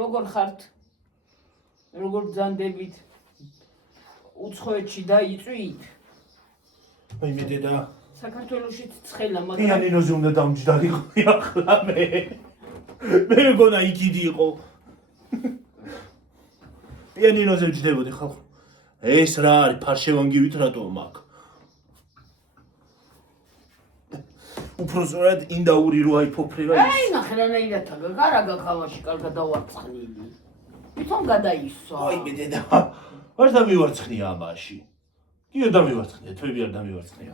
როგორ ხართ? როგორ ბრძანდებით? უცხოეთში დაიწვით? აი მე დედა საქართველოშიც ცხელა, მაგრამ პიანინოზე უნდა დამჯდარიყო ახლა მე მეგონა იქიდი იყო პიანინოზე ვჯდებოდი ხალხო ეს რა არის ფარშევანგივით რატო მაქვს უფრო სწორად ინდაური რო აიფოფრება აი ნახე რანაირად გარა გახავაში კარგად დავარცხნილი თვითონ გადაისვა აი მე დედა არ დამივარცხნია ამაში კი არ დამივარცხნია თვები არ დამივარცხნია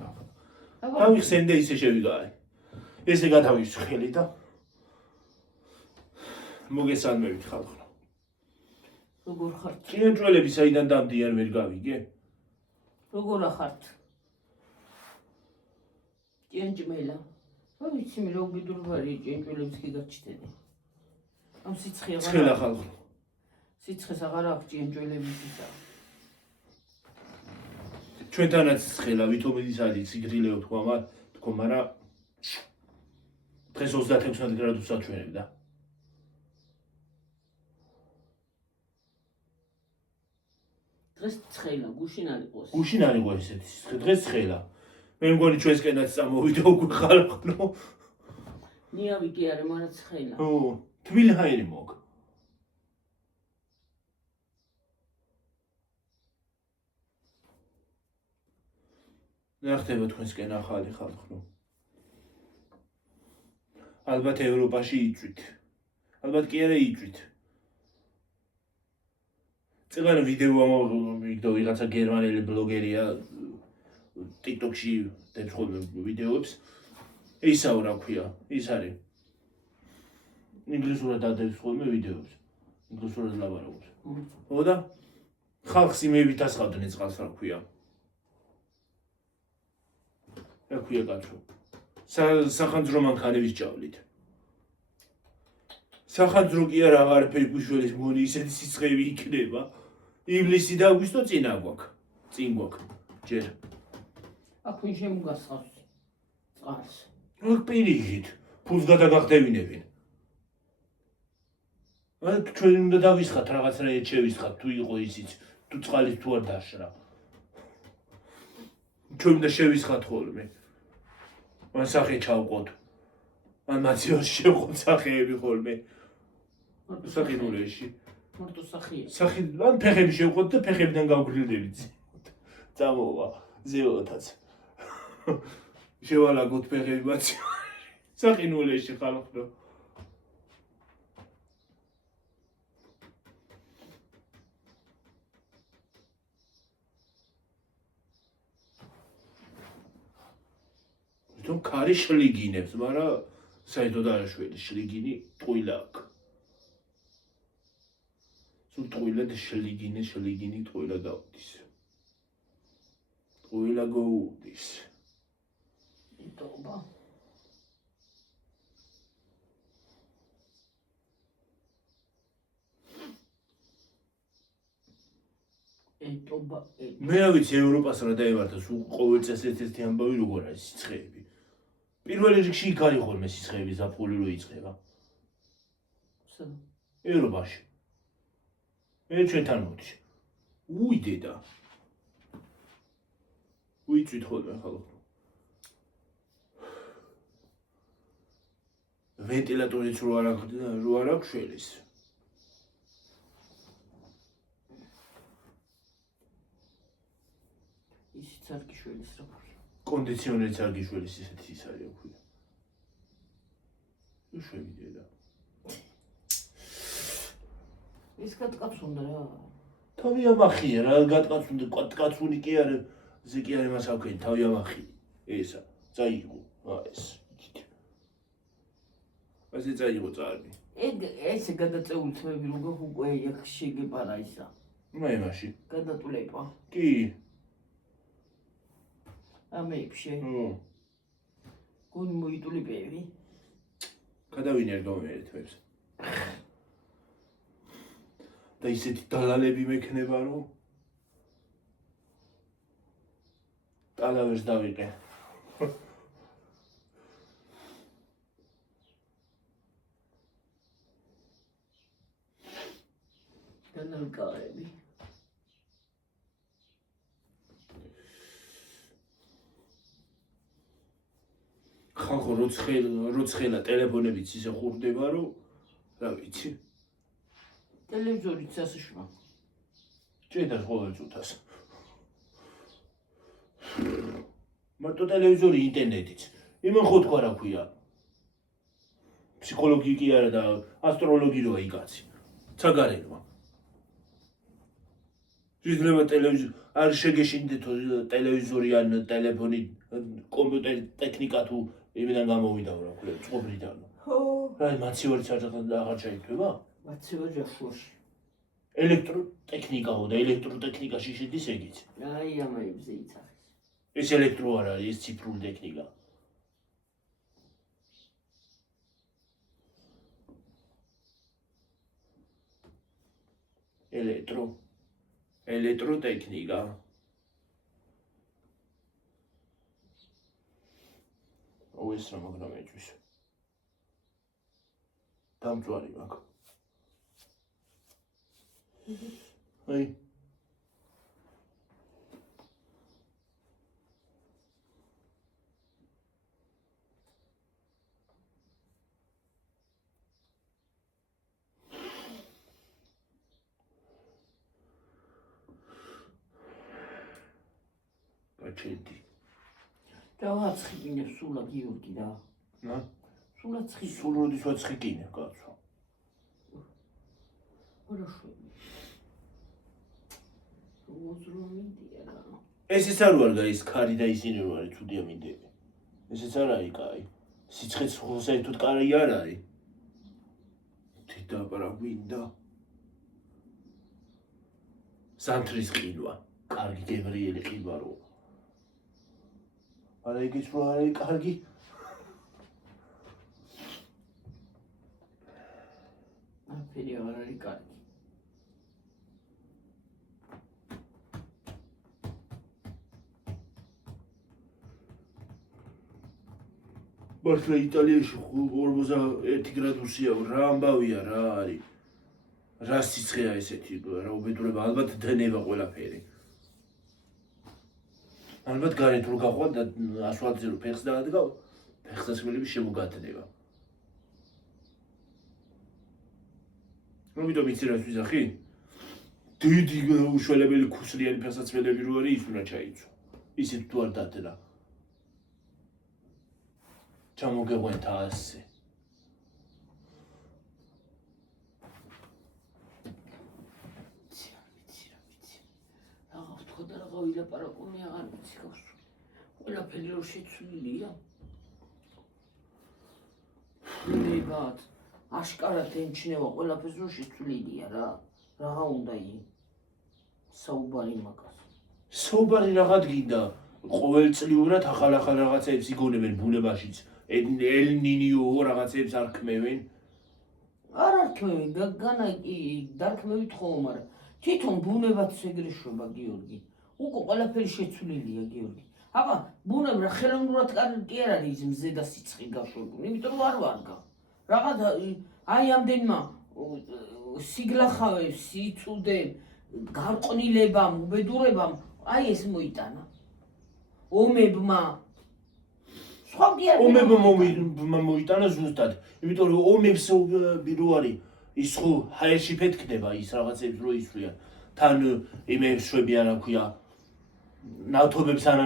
დავიხსენდე ისე შევიგაი ესე გადავისხელი და მოგესალმებით ხალხო როგორ ხართ? ჭიანჭველები საიდან დამდიან ვერ გავიგე? როგორ ახართ? ჭიანჭმელა. რა ვიცი მე რა უბედურვარია ჭიანჭველებს კი გაჩნდები. ამ სიცხე ცხელა ხალხო. სიცხეს აღარ აქვს ჭიანჭველებისა. ჩვენთანაც ცხელა ვითომედის არის სიგრილეო თქვა მაგრამ დღეს 36 გრადუსად ჩვენებდა. დღეს ცხელა, გუშინ არ იყოს. გუშინ არ იყო ესეთი სიცხე, დღეს ცხელა. მე მგონი ჩვენსკენაც წამოვიდა უკვე ხალხო. ნიავი კი არა, მაგრამ ცხელა. ო, თბილჰაერი მოგ. ნახდება თქვენსკენ ახალი ხალხო. ალბათ ევროპაში იწვით. ალბათ კი არა იწვით. წეგან ვიდეო ამოვიდო ვიღაცა გერმანელი ბლოგერია TikTok-ში დებს ხოლმე ვიდეოებს. ისაო რა ქვია, ის არის. ინგლისურად ადებს ხოლმე ვიდეოებს. ინგლისურად ლაპარაკობს. ხო და ხალხს იმებით ასხავდნენ წყალს რა ქვია. რა ქვია კაცო. სახანძრო მანქანების ჭავლით. სახანძრო კი არა აღარაფერი გუშველის მგონი ისეთი სიცხეები იქნება. ივლისი და აგვისტო წინ აგვაქვს. წინ გვაქვს. ჯერ. აქ ვინ შემოგასხავს წყალს? აქ პირიქით. ფულს გადაგახდევინებინ. აქ ჩვენ უნდა დავისხათ რაღაცნაირად შევისხათ თუ იყო ისიც თუ წყალი თუ არ დაშრა. ჩვენ უნდა შევისხათ ხოლმე. მან სახე ჩავყოთ. ან მაციოში შევყოთ სახეები ხოლმე. სახინულეში. მარტო სახია. სახი ან ფეხები შევყოთ და ფეხებიდან გავგრილდებით. წამოვა ზეოთაც. შევალაგოთ ფეხები მაცი. სახინულეში ხალხო. თუმ კარი შლიგინებს, მაგრამ საერთოდ არა შველი შლიგინი ტყუილა აქვს. სულ ტყუილად შლიგინი ტყუილა გავდის. ტყუილა გოუდის. იტობა. ეტობა. მე რა ვიცი ევროპას რა დაემართა, სულ ყოველ წელს ერთ-ერთი ამბავი როგორ არის სიცხეები. პირველ რიგში იქ არის ხოლმე სიცხეები ზაფხული რო იწყება. სად? ევროპაში. მე ჩვენთან მოდი. უი დედა. უიწვით ხოლმე ხალხო. ვენტილატორიც რო არ აქვს შველის. ისიც არ გიშველის რა ქვია. კონდიციონერიც არ გიშველის ისეთი ის არის აქვია. ნუ შევიდე. ის გატკაცუნდა რა. თავი ამახია რა გატკაცუნდა, კაცუნი კი არა, ზე კი არა მას აქვენ, თავი ამახია. ესა, წაიღო, ეს. ასე წაიღო წარგი. ესე გადაწეული თმები როგორ უკვე იქ შეგეპარა ისა. მე იმაში. გადატვლება. კი. ამეებში. გუნ მოიტულებები. გადავინერ გამერეთებს. და ისეთი დალალები მექნება რომ დალავერს დავიყე. ხალხო როცხელა ტელეფონებიც ისე ხურდება, რომ რა ვიცი. ტელევიზორიც ასაშვა. ჭედას ყოველ წუთას. მარტო ტელევიზორი ინტერნეტიც. იმან ხო თქვა რა ქვია. ფსიქოლოგი კი არა და ასტროლოგი როა იკაცი. ცაგარელვა. შეიძლება ტელევიზორი არ შეგეშინდეთ ტელევიზორი ან ტელეფონი კომპიუტერი ტექნიკა თუ იმიდან გამოვიდა რა ქვია წყობრიდან. ხო. რა მაცივარი საერთოდ აღარ ჩაიქნება? მაცივარი ახშოში. ელექტროტექნიკაო და ელექტროტექნიკაში შედის ეგიც. აი ამაებზე იცახის. ეს ელექტრო არ არის, ეს ციფრული ტექნიკა. ელექტროტექნიკა. ეს რა მაგრამ ეჭვის. დამწვარი მაქვს. აი გაჩენდი. რაღაც ხიგინებს სულა გიორგი რა. რა? სულა ცხი. სულ როდისვაც ხიგინე კაცო. хорошо. უზრუნვიდია რა. ესეც არ ვარ გაის ქარი და ისინი რო არის ცუდია მინდები. ესეც არ არის კაი. სიცხეც საერთოდ კარი არ არის. თითაპარა გვინდა. სანთრის ყილვა. კარგი გებრიელი ყილვა რო. არა იგიც რო არის კარგი. აფერი არ არის კარგი. მართლა იტალიაში 41 გრადუსია რა ამბავია რა არის. რა სიცხეა ესეთი რა უბედურება ალბათ დნება ყველაფერი. ალბათ გარეთ რო გაყვა და ასფალტზე რო ფეხს დაადგავ, ფეხსაცმელები შემოგატდება. რომიდომ იცი რას ვიზახი? დიდი უშველებელი ქუსლიანი ფეხსაცმელები რო არის, ის უნდა ჩაიცვა. ისეთ თუ არ დადრა. ჩამოგეღვენთა ასე. რაღა ვთქვა და რაღა ვილაპარაკო მე აღარ ვიცი გასული. ყველაფერი რო შეცვლილია. ნებად აშკარად ემჩნევა ყველაფერს რო შეცვლილია რა. რაღა უნდა ი საუბარი მაგას. საუბარი რაღაც გინდა. ყოველწლიურად ახალ რაღაცებს იგონებენ ბუნებაშიც. ელ-ნინიო რაღაცებს არ ქმევენ. არ არქმევენ, განა კი დარქმევით ხოლმე, მაგრამ თვითონ ბუნებაც ეგრე შვება გიორგი. უკვე ყველაფერი შეცვლილია გიორგი. აბა, ბუნება ხელოვნურად კი არ არის მზე და სიცხე გაშვებული, იმიტომ რომ არ ვარგა. რაღაც აი ამდენმა სიგლახავებს, სიცუდემ, გარყვნილებამ, უბედურებამ, აი ეს მოიტანა. ომებმა ომებმა მოიტანა ზუსტად. იმიტომ რომ ომებს რო არის ის ხო ჰაერში ფეთქდება ის რაღაცებს რო ისვიან. თან იმებს შვებიან რა ქვია. ნავთობებს არ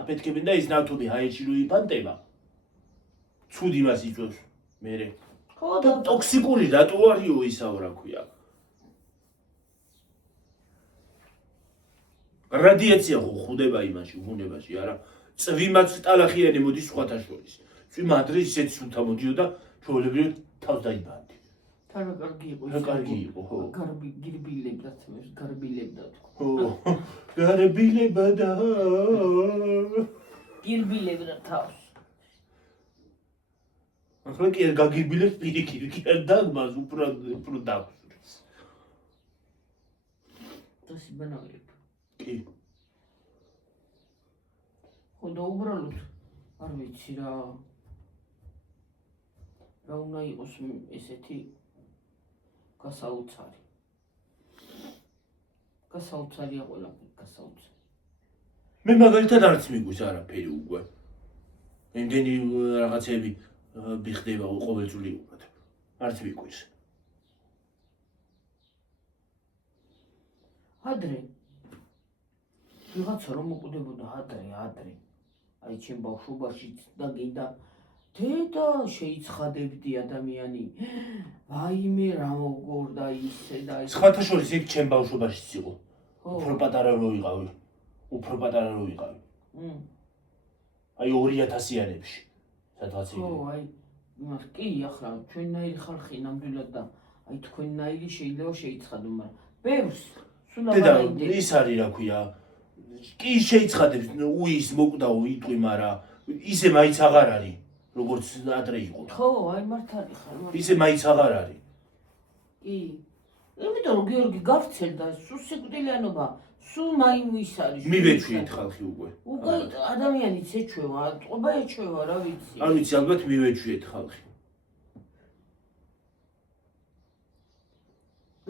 აფეთქებენ და ის ნავთობი ჰაერში რო იფანტება. ცუდ იმას იწვევს მერე. ხო და ტოქსიკური რატო არისო ისაო რა ქვია. რადიაცია ხო ხვდება იმაში, ბუნებაში, არა. წვიმაც ტალახიანი მოდის სხვათა შორის. წვიმა ადრე ისეთი სულთა მოდიოდა, ჩვეულებრივად თავს დაიბანდი. თან რა კარგი იყო ის. რა კარგი იყო, ხო. გარბილებდა თმეს, გარბილებდა თქო. ხო. გარბილებდა. გირბილებდა თავს. ახლა კი არ გაგირბილებს პირიქით, კი არ დაგმას უფრო დაგსურს. დასი ბანავებ. კი. ხო და უბრალოდ არ ვიცი რა უნდა იყოს ესეთი გასაოცარი. გასაოცარია ყველაფერი, გასაოცარი. მე მაგალითად არც მიგვის არაფერი უკვე. იმდენი რაღაცები ბიხდება ყოველწლიურად. არც მიყვეს. ადრე ვიღაცა რომ მოკვდებოდა ადრე აი ჩემ ბავშვობაშიც და გინდა დედა შეიცხადებდი ადამიანი ვაიმე რა მოგორდა ისე და ისე სხვათა შორის იქ ჩემ ბავშვობაშიც იყო უფრო პატარა რო ვიყავი აი 2000-იანებში სადღაც იყო აი იმას კი ახლა ჩვენნაირი ხალხი ნამდვილად და აი თქვენნაირი შეიძლება შეიცხადო მაგრამ ბევრს დედა ის არის რა ქვია კი შეიცხადებს უის მოკვდაო იტყვი მაგრამ ისე მაინც აღარ არის როგორც ადრე იყო ხო აი მართალი ხარ ისე მაინც აღარ არის კი იმიტომ რომ გიორგი გავრცელდა სულ სიკვდილიანობა სულ მაიმუის არის მივეჩვიეთ ხალხი უკვე ადამიანიც ეჩვევა ტყობა ეჩვევა რა ვიცი არ ვიცი ალბათ მივეჩვიეთ ხალხი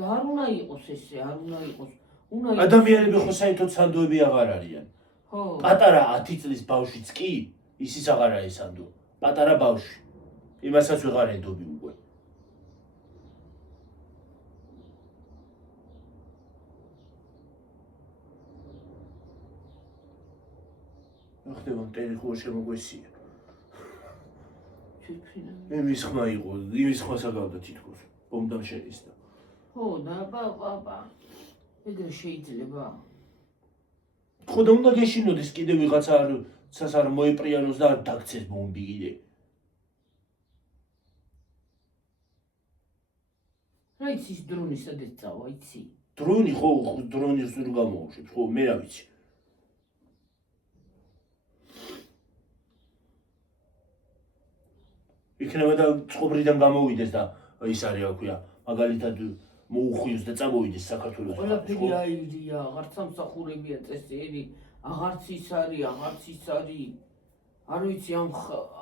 არ უნდა იყოს ესე არ უნდა იყოს უნდა ადამიანები ხო საერთოდ სანდოები აღარ არიან ხო პატარა 10 წლის ბავშვიც კი ისიც აღარ არის სანდო პატარა ბავშვი იმასაც ვეღარ ენდობი უკვე ხდება მტერი ხო შემოგვესია იმის ხმა იყო იმის ხმა საგავდა თითქოს ბომბამ შეისდა ხო და ბაბა ეგრე შეიძლება ხო და უნდა გეშინოდეს კიდე ვიღაცა არ მოეპრიანოს და არ დაგცეს ბომბი კიდე რა იცი ის დრონი სადაც წავა იცი დრონი ხო დრონის რო გამოუშვებს ხო მე რა ვიცი იქნება და წყობრიდან გამოვიდეს და ის არის რა ქვია მაგალითად მოუხვიოს და წამოვიდეს საქართველოს ყველაფერი აირია აღარც სამსახურებია წესიერი აღარც ის არის არ ვიცი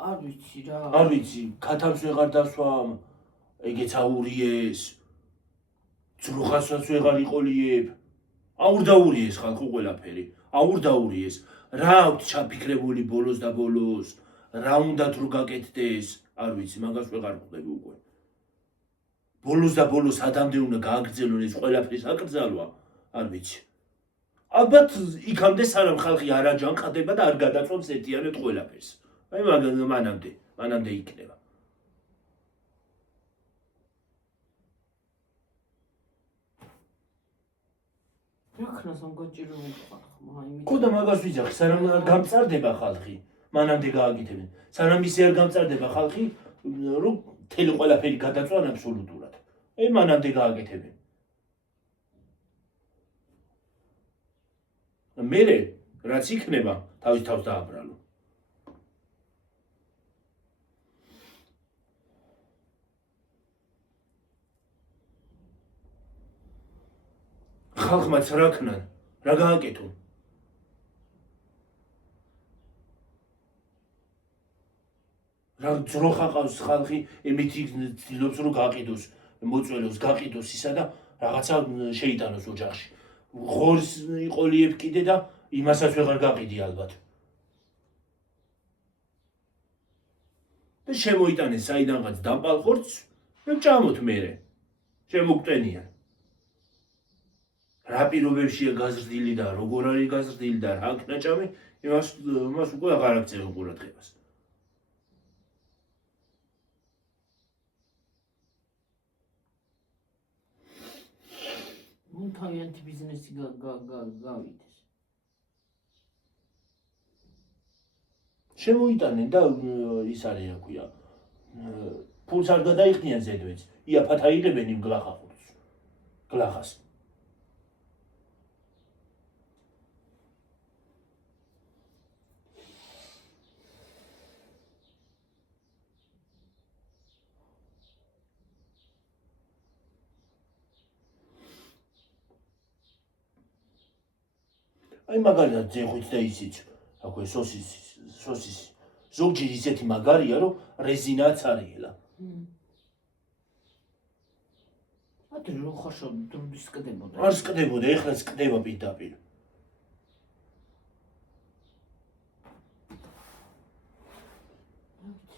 არ ვიცი რა არ ვიცი ქათამს ვეღარ დასვამ ეგეც აურიეს ძროხასაც ვეღარ იყოლიებ აურდაურიეს ხალხო ყველაფერი აურდაურიეს რა აქვს ჩაფიქრებული ბოლოს და ბოლოს რა უნდათ რო გაკეთდეს არ ვიცი მაგას ვეღარ ხვდები უკვე ბოლოს და ბოლოს ადამდე უნდა გააგრძელონ ეს ყველაფრის აკრძალვა არ ვიცი ალბათ იქამდე სანამ ხალხი არ აჯანყდება და არ გადაწვობს ერთიანად ყველაფერს აი მანამდე იქნება რა ქნას ამ გაჭირებული ხალხმა აი ხო და მაგას ვიძახი სანამ გამწარდება ხალხი მანამდე გააგითებენ სანამ ისე არ გამწარდება ხალხი რომ მთელი ყველაფერი გადაწვან აბსოლუტურად აი მანამდე გააგეთებენ მერე რაც იქნება თავის თავს დააბრალო ხალხმაც რა ქნან რა გააკეთონ რა ძროხა ყავს ხალხი იმითი ცდილობს რომ გაყიდოს მოწველოს გაყიდოს ისა და რაღაცა შეიტანოს ოჯახში ღორს იყოლიებ კიდე და იმასაც ვეღარ გაყიდი ალბათ და შემოიტანეს საიდანღაც დამპალ ხორცს და ჭამოთ მერე შემოგტენიან რა პირობებშია გაზრდილი და როგორ არის გაზრდილი და რა კნაჭამი იმას უკვე აღარ აქცევენ ყურადღებას თავიანთი ბიზნესი გავიდეს შემოიტანენ და ის არის რა ქვია ფულს არ გადაიხდიან ზედვეც იაფად აიღებენ იმ გლახას აი მაგალითად ძეხვით და ისიც რა ქვია სოსისი ზოგჯერ ისეთი მაგარია რომ რეზინაც არიელა ადრე რო ხარშავ დროდის კდებოდა არ სკდებოდა ეხლაც კდება პირდაპირ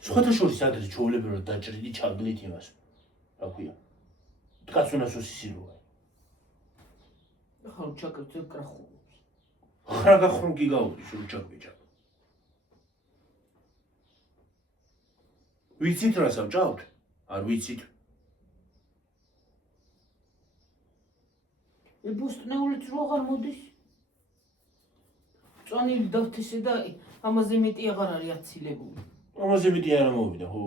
სხვათა შორის ადრე ჩვეულებრივად დაჭრილი ჩაგდით იმას. რა ქვია? კაცუნასო სისიროა. ხარ ჩაკრწევ კრახულობს. ხარ გახრუნგი გაუდი შურ ჩაგვიჭა. ვიცით რა სამჭავთ? არ ვიცით. ბოსტნეულიც რო აღარ მოდის. წონილი დავთესე და ამაზე მეტი აღარ არის აცილებული. ამაზე მეტი არ მოვიდა, ხო?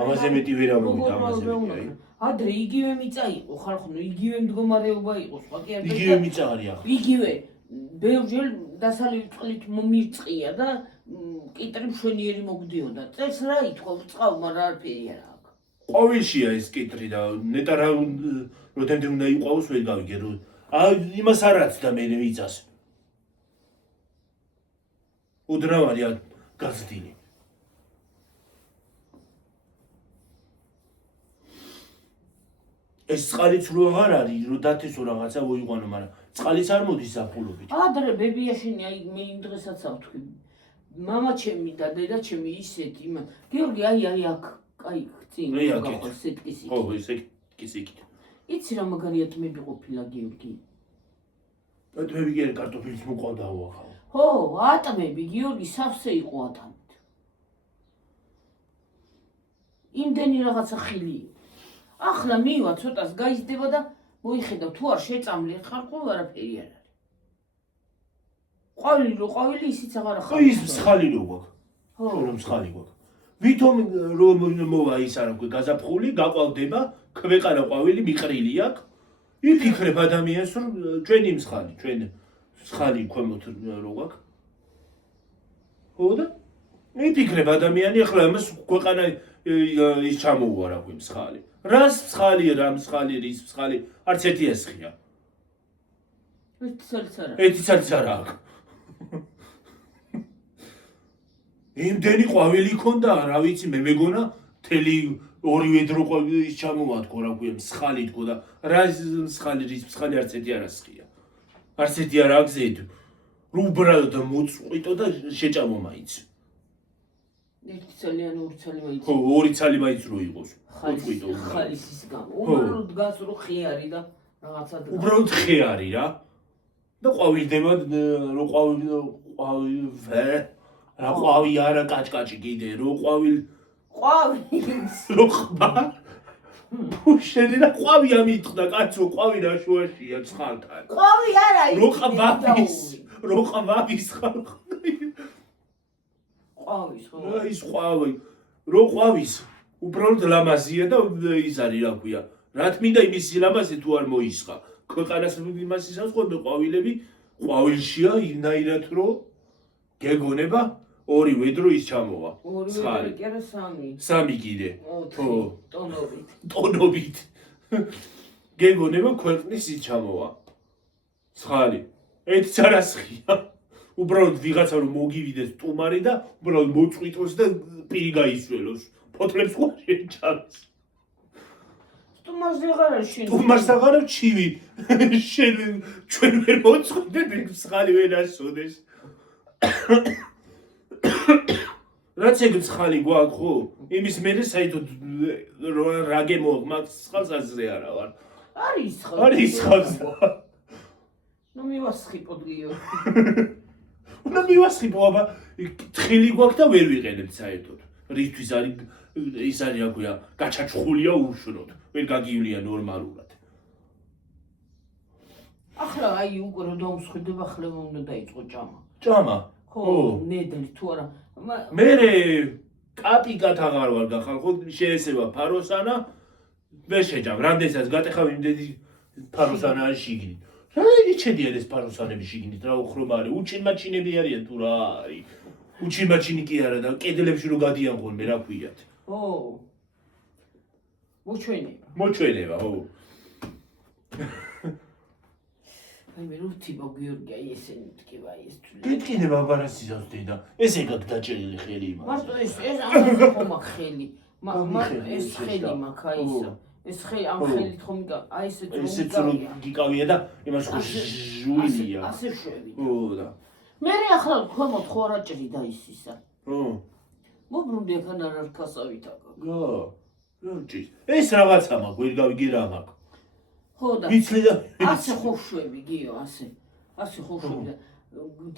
ამაზე მეტი ვერ ამოვიდა, ამაზე მეტი. ადრე იგივე მიწა იყო, ხალხო, იგივე მდგომარეობა იყო, სხვა კი არ იგივე მიწა არის ახლა. იგივე ბევრჯერ დასალევი წყლით მომირწყია და კიტრი მშვენიერი მოგდიოდა. წელს რა ითქვა, წყალმა რა არაფერი არ აქვს. ყვავილშია ეს კიტრი და ნეტა რა როდემდე უნდა იყავოს ვერ გავიგე რომ იმას არ აცდა მე მიწას. უდრავარია გაზრდილი. ეს წყალიც რო აღარ არის, რომ დათესო რაღაცა მოიყვანო, მაგრამ წყალიც არ მოდის ზაფხულობით. ადრე ბებიაშენი აი მე იმ დღესაც ავთქვი. მამა ჩემი და დედა ჩემი ისეთ იმან. გიორგი აი აქ, აი წინ გაყოლ სეტკისი. ხო, ესე კისიკით. იცი რა მაგარიად მებიყოფილა გიორგი. ატმები კი კარტოფილის მოყავდაო ახლა. ხო, ატმები გიორგი სავსე იყო ატამით. იმდენი რაღაცა ხილი. ახლა მივა ცოტას გაიზრდება და მოიხედავ თუ არ შეწამლი ხარ ხო არაფერი არ არის. ყვავილი რო ყვავილი ისიც აღარ ახარ. ის მსხალი რო გვაქვს. ხო, რომ მსხალი გვაქვს. ვითომ რომ მოვა ის არ აქვს გაზაფხული, გაყვავდება, ქვეყანა ყვავილი მიყრილი აქვს. იფიქრებ ადამიანს რომ ჩვენი მსხალი, ჩვენ მსხალი ქვემოთ რო გვაქვს. ხო და იფიქრებ ადამიანი ახლა ამას ქვეყანა ის ჩამოუვა რა ქვია მსხალი. რას მსხალი, რა მსხალი, რის მსხალი, არც ერთი ასხია. ერთი ცალიც არა. ერთი ცალიც არა აქვს. იმდენი ყვავილი ქონდა, რა ვიცი, მე მეგონა მთელი ორი ვედრო ის ჩამოვათქო რა ქვია მსხალი თქო და რა მსხალი, რის მსხალი არც ერთი არ ასხია. არც ერთი არ აგზედ. რო უბრალოდ მოწყვიტო და შეჭამო მაინც. ერთი ცალი ან ორი ცალი მაინც. ხო, ორი ცალი მაინც რო იყოს. ხალისის გამო. უბრალოდ დგას რო ხიარი და რაღაცა დგას. უბრალოდ ხიარი რა. და ყვავილდება რო ყვავი რა ყვავი არა კაჭკაჭი კიდე რო ყვავილს რო ხბა შენი რა ყვავი ამიტყდა კაცო ყვავი რა შუაშია ცხალთან ყვავი არა რო ყვავის ყვავის ხო რა ის ყვავი რო ყვავის უბრალოდ ლამაზია და ის არის რა ქვია რა თმინდა იმის ლამაზი თუ არ მოისხა ქვეყანას იმას ისავს ხოლმე ყვავილები ყვავილშია იმნაირად რომ გეგონება ორი ვედრო ის ჩამოვა. ორი ვედრო კი არა სამი. სამი კიდე. ხო, ტონობით. ტონობით. გეგონება ქვეყნის ის ჩამოვა. ცხალი. ერთიც არ ასხია. უბრალოდ ვიღაცა რომ მოგივიდეს სტუმარი და უბრალოდ მოწყვიტოს და პირი გაისველოს. ფოთლებს ხო შეჭამს. სტუმარს აღარ შენ. სტუმარს აღარ ჩივი. შენ ჩვენ ვერ მოწყვიტეთ ცხალი ვერ ასოდეს. რაც ეგ ცხალი გვაქვს ხო? იმის მერე საერთოდ რა გემოაღ მაგ ცხალს აზრე არა ვარ. არის ცხალ. არის ცხალს. ნუ მივასხიპოთ გიო. უნდა მივასხიპო, აბა თხილი გვაქვს და ვერ ვიყენებთ საერთოდ. რისთვის არის ის არის რა ქვია, გაჩაჩხულია უშროდ. ვერ გაგივლია ნორმალურად. ახლა აი უკვე რომ დამსხვდება ხლება უნდა დაიწყო ჭამა. ჭამა? ხო, ნედლი თუ არა. მერე კაპიკად აღარ ვარ გახალხო, შეესება ფაროსანა, ვერ შეჯამ. რამდენსაც გატეხავ იმდენი ფაროსანა არის შიგნით. რა იცედიან ეს ფაროსანები შიგნით, რა უხრობა არის, უჩინმაჩინები არიან თუ რა არის. უჩინმაჩინი კი არა და კედლებში რო გადიან ხოლმე რა ქვიათ. ო. მოჩვენება. მოჩვენება, ხო. აი მე რუთიბო გიორგი აი ესენი მткиვა ეს თვლი. გეტკინება აბარასისავს დედა. ეს ეგად დაჭერილი ხელი იმას. მარტო ეს ამაზე ხომ აქ ხელი. ეს ხელი მაქვს აი ეს. ეს ხელი ამ ხელით ხომ აი ესეთ რომ გიკავია და იმას ხო ჟუილია. ასე შვები. ო და. მე ახლა ქვემოთ ხო არა ჭრი და ისისა. ხო. მობრუნდა ბოლომდე აქ არ ქასავით აკა. როჭი. ეს რაღაცა მაქვს, ვერ გავიგე რა მაქვს. ხო და ვიცლი და ასე ხოშვები გიო, ასე ხოშვები.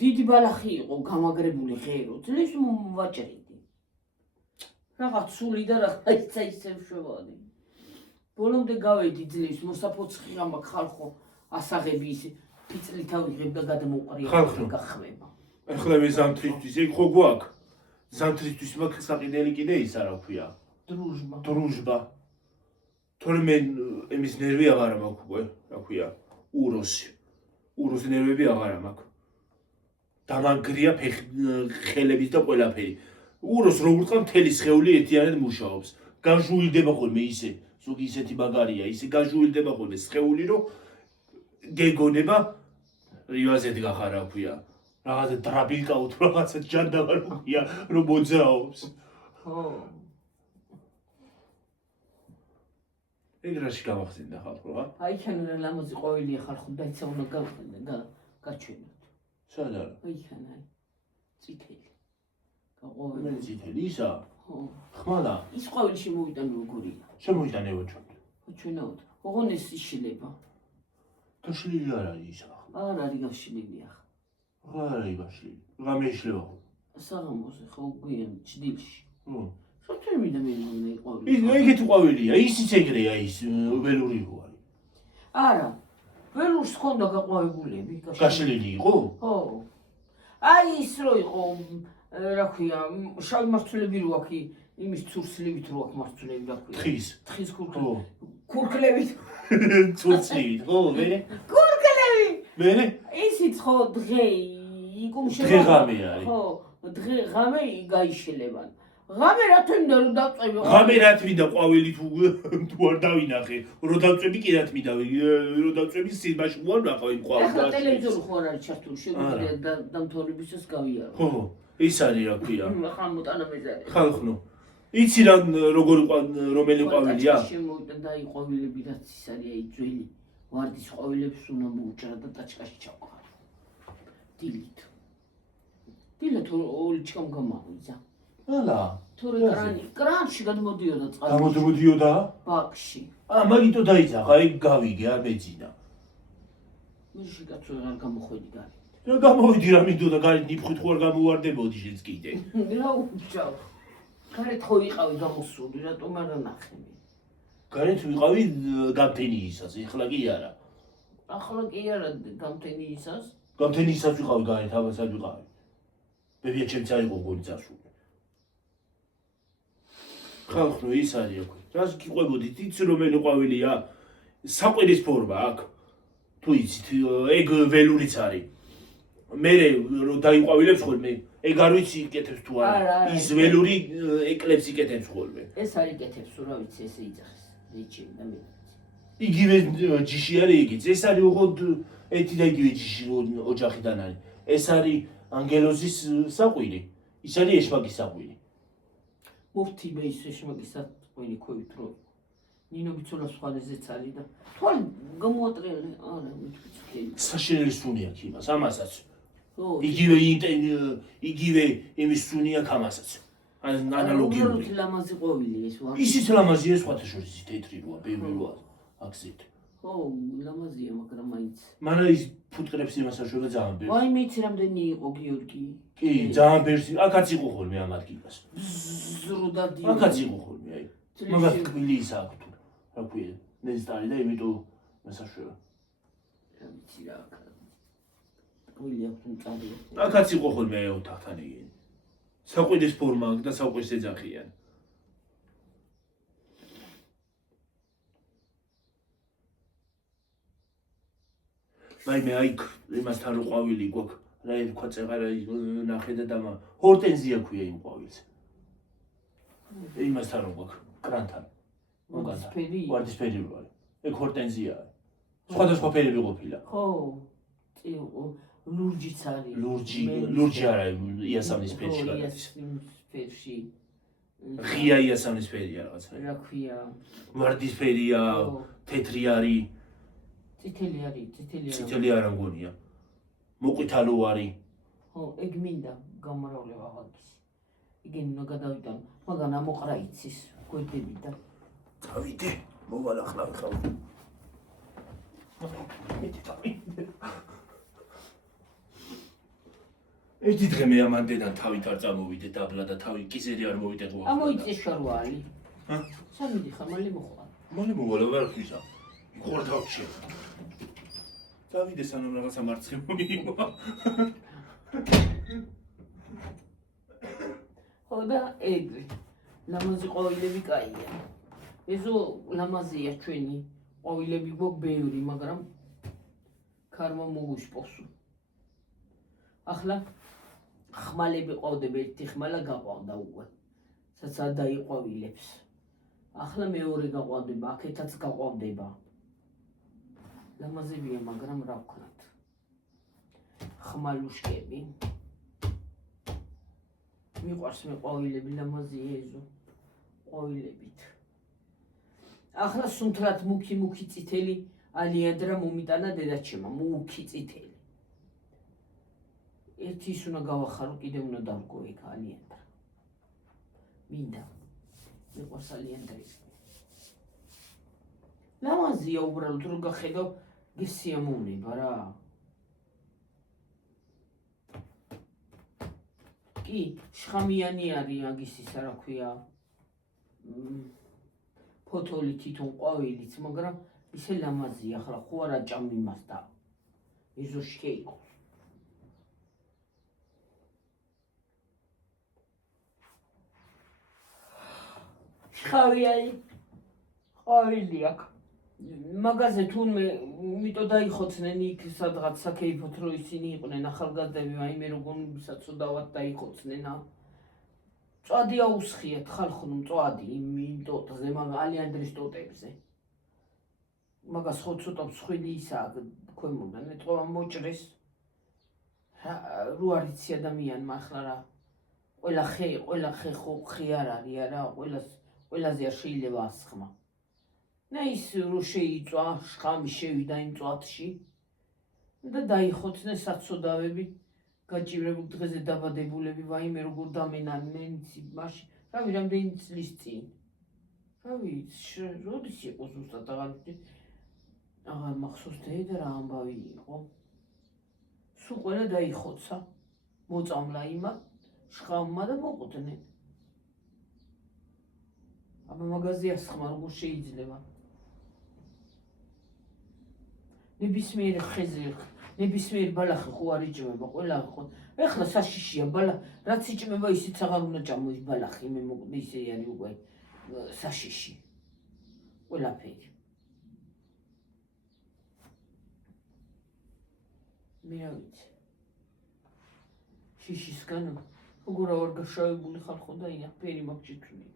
დიდი ბალახი იყო გამაგრებული ღერო. ძლის ვაჭრიდი. რაღაც სული და რაღაც ისე შევადი. ბოლომდე გავედი ძლის მოსაფოცხი რა მაქვს ხალხო ასაღები ისე ფიცლით ავიღებ და გადამოყრია გახმება. ახლა მე ზამთრისთვის ეგ ხო გვაქვს? ზამთრისთვის მაქვს საყიდელი კიდე ის არა ქვია. დრუჟბა. თორემ მე იმის ნერვი აღარა მაქვს უკვე, რა ქვია, უროს ნერვები აღარა მაქვს. დამანგრია ხელების და ყველაფერი. უროს როგორ თქვა მთელი სხეული ერთიანად მუშაობს. გაჟუილდება ხოლმე ისე, ზოგი ისეთი მაგარია, ისე გაჟუილდება ხოლმე სხეული, რომ გეგონება რივაზეთ გახარ რა ქვია. რაღაცა დრაბილკაო თუ რაღაცა ჯანდაბარ ქვია, რომ მოძრაობს. ხო. ეგ რაში გამახსენდა ხალხო რა? აი ხან რა ლამაზი ყვავილია ხალხო დაიცა უნდა გაჩვენოთ. სად არა? აი ხან აი წითელი. მე წითელი ისა? ხო. ხმალა? ის ყვავილი შემოვიტანო როგორია? შემოიტანეო ჩვენ. ჩვენაოდ. ოღონ ეს იშილება. თუ შლილი არ არის ისა. არ არის გაშლილი ახლა. რა არის გაშლილი? რა მეშლება ხო? საღამოზე ხო გვიან ჭდილში. ხო. სოთემი და მე ყვავილი. ის ეგეთი ყვავილია, ისიც ეგრეა ის ველური რო არის. არა. ველურს ხონდა გაყვავებულები გაშლილი იყო? ხო. აი ის რო იყო რა ქვია, შავი მარცვლები რო აქ იმის ცურცლივით რო აქ მარცვლები რა ქვია. თხის ქურქლებით. ცურცლივით, ხო, მე? ქურქლები. მე? ისიც ხო დღე იკუმშება. დღე ღამე არის. ხო, დღე ღამე გაიშლებან. ღამე რა თქმა უნდა დავწევი. ღამე რა თქმა ყვავილი თუ არ დავინახე, რო დავწევი კი რა თქმა რო დავწევი სიმაში ვარ ნახავ იმ ყვავილს. ახლა ტელევიზორი ხო არ არის ჩართული, შეგვიძლია დამთავრებისას გავიარო. ხო, ის არის რა ქვია. ახლა მოტანა მეზარი. ხალხო. იცი რა როგორი რომელი ყვავილია? შემოვიდა და აი ყვავილები რაც ის არის აი ძველი ვარდის ყვავილებს უნდა მოუჭრა და ტაჩკაში ჩავყარა. დილით. დილით ოლიჩკამ გამავიდა. ალა. თორე კრანში გადმოდიოდა წყალი. გამოდიოდა? ბაქში. მაგიტო დაიძახა, ეგ გავიგე, არ მეძინა. მე შეგაცო არ გამოხვედი გარი. რა გამოვიდი რა მინდოდა გარეთ ნიფხით ხო არ გამოვარდებოდი შენც კიდე. რა უჩავ. გარეთ ხო ვიყავი გამოსული, რატომ არ ნახები? გარეთ ვიყავი გამთენიისას, ეხლა კი არა. ახლა კი არა გამთენიისას. გამთენიისას ვიყავი გარეთ, აბასად ვიყავი. ბებია ჩემც არ იყო გონი წასული. ხალხო ის არის აქ. რას გიყვებოდით, იცი რომელი ყვავილია? საყვირის ფორმა აქვს. თუ იცით, ეგ ველურიც არის. მე რო დაიყვავილებს ხოლმე, ეგ არ ვიცი იკეთებს თუ არა. ის ველური ეკლებს იკეთებს ხოლმე. ეს არ იკეთებს, რა ვიცი, ესე იძახეს. რეჩები და მე. იგივე ჯიში არის იგიც. ეს არის უღოდ ერთი და იგივე ჯიში ოჯახიდან არის. ეს არის ანგელოზის საყვირი. ის არის ეშმაკის საყვირი. მოვთიბე ის ეშმაკის საყვირი ქვევით რო. ნინო ბიცოლას ხვალეზეც არის და თვალ გამოატრიალე. არა, მithქვი. საშინელი სუნი აქვს იმას, ამასაც. იგივე იმის სუნი აქვს ამასაც. ანალოგიური. ლამაზი ყვავილი ეს ვარ. ისიც ლამაზია სხვათა შორის თეთრი როა, ბევრი როა. აქზით. ხო, ლამაზია, მაგრამ მაინც. მარა ის ფუტკრებს იმას აშვება ძალიან ბევრი. ვაი მეც რამდენი იყო გიორგი. კი, ძალიან ბევრი. აქაც იყო ხოლმე ამ ადგილას. ზრუდადი. აქაც იყო ხოლმე, აი. მაგას ტკბილი ის აქვს თუ. რა ქვია, ნეზტარი და იმიტომ მასაშვება. რა ვიცი რა აქ. ტკბილი აქვს მწარია. აქაც იყო ხოლმე აი ოთახთან იგი. საყვირის ფორმა აქვს და საყვირს ეძახიან. მე აი იმასთან რო ყვავილი გვაქვს, რა ერქვა წეღარა ნახე და დამა. ჰორტენზია ქვია იმ ყვავილს. იმასთან რო გვაქვს, კრანთან. ვარდისფერი რო არის. ეგ ჰორტენზიაა. სხვადასხვა ფერები ყოფილა. ხო. ლურჯიც არის. ლურჯი არა, იასამნის ფერში გადის. იასამნის ფერში. ღია იასამნის ფერია რაღაცა. რა ქვია? ვარდისფერია, თეთრი არის. წითელი არის. წითელი არ ამგონია. მოყვითალო არის. ხო, ეგ მინდა გამრავლება ვაგის. იგი უნდა გადავიტანო, მაგრამ ამოყრა იცის, გვედები და დავიდე, მოვალ ახლა ხავ. მეტი დავიდე. ერთი დღე მე ამანდედან თავით არ წამოვიდე დაბლა და თავი კიზერი არ მოვიდე ხო. ამოიწეს შარვალი. სამიდი ხარ მალე მოხვალ. მალე მოვალ ვერ ხისა. ხوار თავში. დავიდე სანამ რაღაცა მარცხი მოიგო. ხო და ეგრე. ლამაზი ყვავილები კაია. ეზო ლამაზია ჩვენი ყვავილები მოგბეური, მაგრამ ქარმა მოგუშპოსო. ახლა ხმალები ყავდება, ერთი ხმალა გაყავდა უკვე. საცა დაიყვავილებს. ახლა მეორე გაყავდება, აქეთაც გაყავდება. ლამაზებია, მაგრამ რა ვქნათ. ხმალუშკები. მიყვარს მე ყვავილები, ლამაზია ეზო. ყვავილებით. ახლა სუნთრად მუქი წითელი ალიანდრა მომიტანა დედაჩემა, მუქი წითელი. ერთი ის უნდა გავახარო, კიდევ უნდა დავგო ეგ ალიანდრა. მინდა. მიყვარს ალიანდრა. ლამაზია უბრალოდ რო გახედავ გესიამოვნება რა. კი, შხამიანი არის აგის ისა რა ქვია. ფოთოლი თვითონ ყვავილიც, მაგრამ ისე ლამაზია, ახლა ხო არა ჭამი მას და ეზო შეიყოს. შხავიანი ყვავილი აქვს. მაგაზე თუნმე მიტო დაიხოცნენ იქ სადღაც საქეიფოთ რო ისინი იყვნენ ახალგაზრდები, აიმე როგორ საწოდავად დაიხოცნენ. წვადი აუსხიათ ხალხო მწვადი იმ ტოტზე, მაგრამ ალიანდრის ტოტებზე. მაგას ხო ცოტა მსხვილი ისაა ქვემოდან, ეტყობა მოჭრეს. რო არიცი ადამიანმა ახლა რა. ყველა ხე ხო ხე არ არის არა, ყველაზე არ შეიძლება ასხმა. და ის რო შეიწვა, შხამი შევიდა იმ წვათში და დაიხოცნენ საწოდავები. გაჭირებულ დღეზე დაბადებულები, ვაიმე როგორ დამენანენ მაშინ, რავი რამდენი წლის წინ. რავი, როდის იყო ზუსტად აღარ მახსოვს და რა ამბავი იყო. სულ ყველა დაიხოცა, მოწამლა იმად, შხამმა და მოყოდნენ. აბა მაგაზე ასხმა როგორ შეიძლება. ნებისმიერ ხეზე ნებისმიერ ბალახი ხო არ იჭმება, ყველა ხო. ეხლა საშიშია ბალა, რაც იჭმება ისიც აღარ უნდა ჭამო ის ბალახი, მე მოკლე ისე არის უკვე საშიში. ყველაფერი. მე რა ვიცი. შიშისგან როგორ არ გაშავებული ხალხო და იაფერი მაქვს ჩიტული.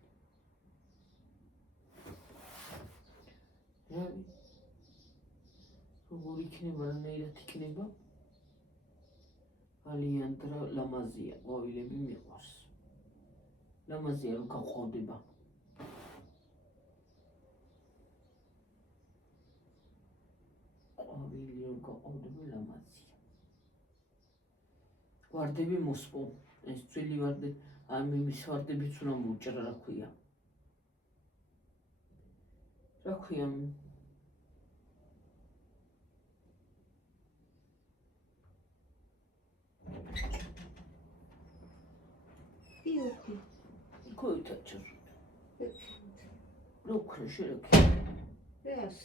რა ვიცი. როგორ იქნება, რანაირად იქნება. ალიანდრა ლამაზია, ყვავილები მიყვარს. ლამაზია რომ გაყვავდება. ყვავილი რომ გაყვავდება ლამაზია. ვარდები მოსპო, ეს ძველი ვარდები, ამის ვარდებიც უნდა მოუჭრა რა ქვია. რა ქვია? Иоки. Кой тачер? Лукры широки. Yes.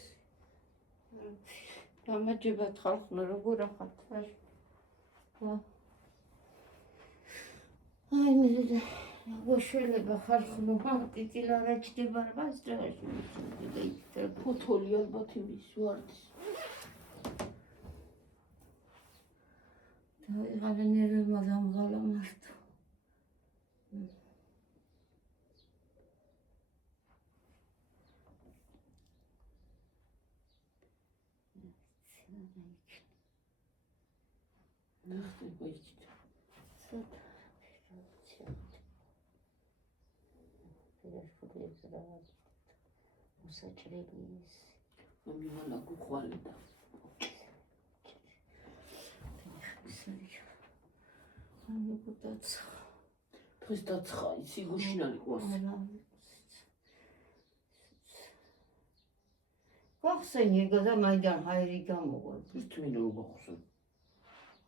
გამარჯობათ ხალხო, როგორ ახართ? აი მე როგორ შეიძლება ხალხო, ტიტილ არ აჭდება რა სწრაფში. ფოთოლი ალბათ იმის ვარდის. დავიღალე ნერვებმა დამღალა მარტო. ნახტება იქით. ცოტა ფერფლებს რა მოსაჭრელი ის. მომივალა გუხვალდა. ამიბუდაც დღეს დაცხა იცი გუშინ არ იყოს გახსენი ეგ და მაიდან ჰაერი გამოგვაქვს. ის თუ მინდა რომ გახსენ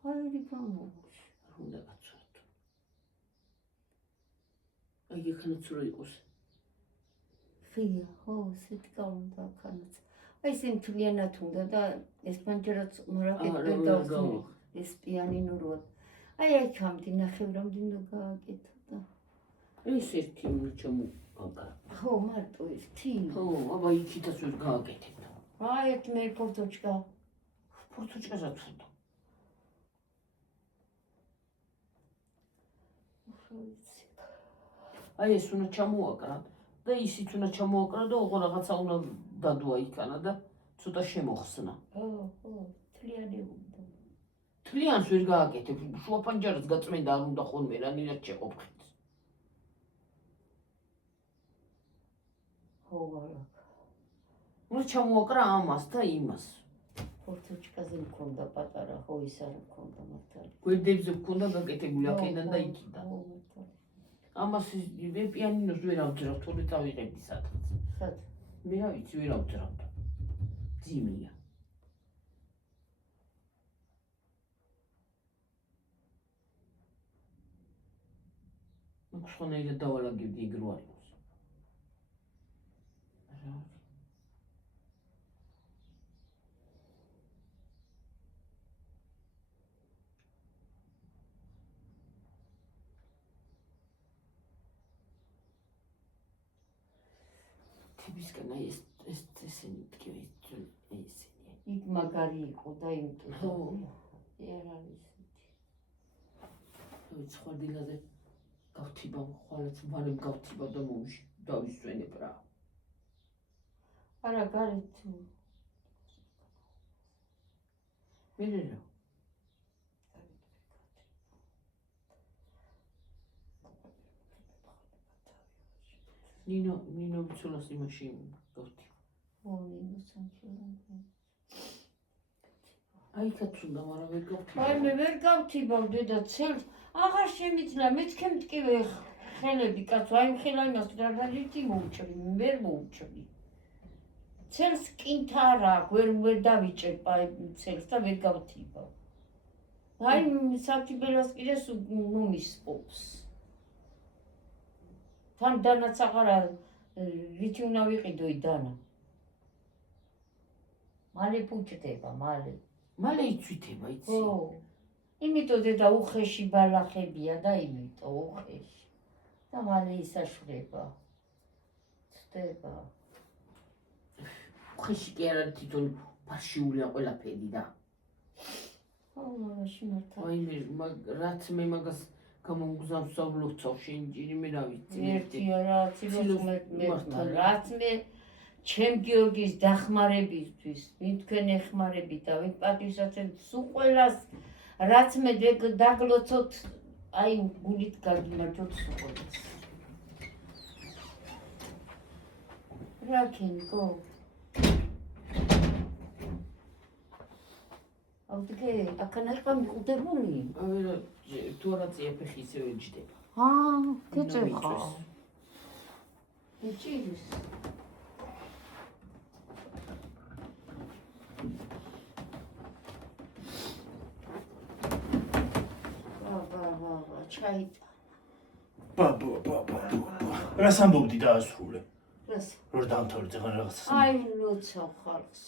ჰაერი გამოგვაქვს. არ უნდა გაცურათო აი ეხანაც რა იყოს ხია, ხო, სიტკა უნდა ქანაც. აი ეს მთლიანად უნდა და ეს პანჯერაც მარაკეტზე დავხსნი. ეს პიანინო რო. აი ჩამდი ნახევრამდე უნდა გააკეთო და. ეს ერთი უნდა ჩამოგაგა ხო, მარტო ერთი. ხო აბა იქითაც ვერ გააკეთებ აი ერთ მე ფორტოჩკა. ფორტოჩკასაც ვთქვა აი ეს უნდა ჩამოაკრა და ისიც უნდა ჩამოაკრა და ოღონდ რაღაცა უნდა დადუა იქანა და ცოტა შემოხსნა. ხო, თლიანი უნდა. თლიანს ვერ გააკეთებ, შუა პანჯარას გაწმენდა არ უნდა ხოლმე რანაირად შეყოფხით. ხო, არა. უნდა ჩამოაკრა ამას და იმას. ფორტოჩკაზე მქონდა პატარა, ხო ის არ მქონდა მართალი. გვერდებზე მქონდა გაკეთებული აქედან და იქიდან. ხო, მართალი. ამას მე პიანინოს ვერ ავძრავ, თორე წავიღებდი სადღაც. სად? მე რა ვიცი ვერ ავძრავ. ძიმია. მაგ სხვანაირად დავალაგებდი ეგ რო არ იყოს. რა თებისგან აი ეს ესენი თქვი ესენი. იქ მაგარი იყო და იმიტომ. ხო. არ არის. სხვა დილაზე გავთიბა ხვალაც მარემ გავთიბა და მომში დავისვენებ რა. არა გარეთ თუ მე რა ნინო ბიცოლას იმაში გავთიბა. ნინო სამშობლო. აი კაცუნდა მაგრამ ვერ გავთიბა. აი მე ვერ გავთიბავ დედა ცელს აღარ შემიძლია მეთქე მткиვე ხელები კაცო აი ხელა იმას გადალითი მოუჭრი ვერ მოუჭრი ცელს კინთა რა ვერ დავიჭებ აი ცელს და ვერ გავთიბავ აი საფთიბელას კიდეს მომისპობს თან დანაც აღარა ვითი უნდა ვიყიდოი დანა მალე ფუჭდება მალე იცვითება იცი. ხო იმიტომ დედა უხეში ბალახებია და იმიტომ უხეში და მალე ისაშვრება ცდება უხეში კი არ არის თვითონ ფარშიულია ყველაფერი და ხო მაშინ მართლა აი რაც მე მაგას გამომგზავნსავლოცავ შენჯირი მე რა ვიცი ერთი რა რაც მე ჩემ გიორგის დახმარებისთვის ვინ თქვენ ეხმარებით და ვინ პატივსაცემთ სულ ყველას რაც მე დაგლოცოთ აი გულით გაგიმარჯოთ სულ ყველას რა კენკო აუტიკე აკანახა მიყუდებული აი თუ არაცია ფეხი ისევ ეჯდება. გეწეხა ეჭირს ჩაიტა. რას ამბობდი დაასრულე? რას? რომ დამთავრე ზღან რაღაცას. აი ლოცავ ხალხს.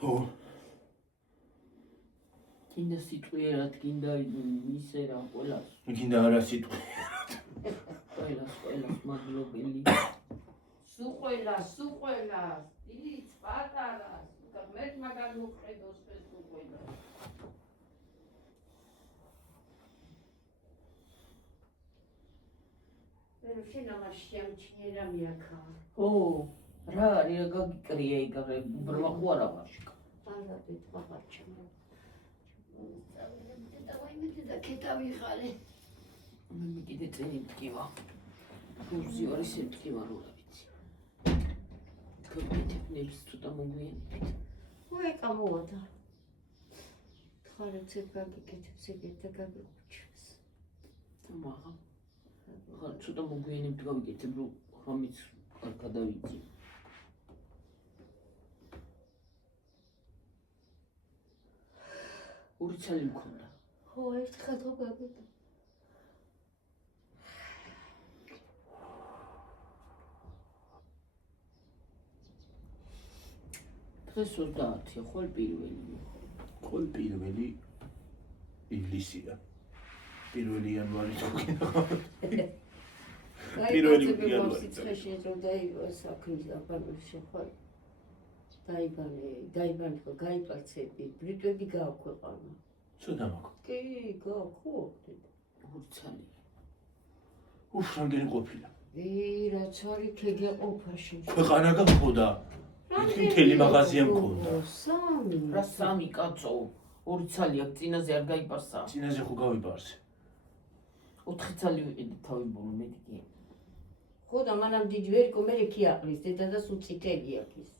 ხო. კიდე სიტყვიერად კიდე ისე რა ყველას. კიდე არა სიტყვი. ყველას მადლობელი. სულ ყველას. ის პატარას. მე მაგარ მოხედოს ეს სულ ყველას. შენ ამას შეამჩნიერა მიაქა. ო, რა არის გაგიკრია იგავე ბრმა ხო არა ვაშკა. არა ბიტყვა ჩემო. და ვაიმე და კეტავი ხალე. მე კიდე წელი მткиვა. გუზი არის მткиვა რა ვიცი. კოპიტებს თუ დამოგვიანებით. ой კამოვადა. ხარეთ გაგიკეთებს ეგეთ და გაგიუჩებს. თამაღა. ხა ცოტა მოგვიანებით გავიკეთებ რომ ხამიც არ გადავიწი ორი ცალი მქონდა ხო ერთ ხათო გავიდა დღეს 30-ია ხოლ პირველია ყოველ პირველი ივლისია. 1 იანვარი თუ პირველი იანვარი. ცეში რომ დაივა საქმის აბანოში ხო დაიბანი ხო გაიპარცები ბრიტვები გააქვეყანა ცოტა მაქვს. კი გააქვო ორი ცალი უფ რამდენი ყოფილა. რაც არის ქეგეყოფაში ქვეყანა გახოდა. მთელი მაღაზია მქონდა. რა სამი კაცო ორი ცალი აქვს წინაზე არ გაიპარსა წინაზე ხო გავიპარსე. 4 ცალი ვიყიდე თავი ბოლო მეტი ხო და მანამ დიდი ვერიკო მე კი აყრის დედა და სულ წითელი აქვს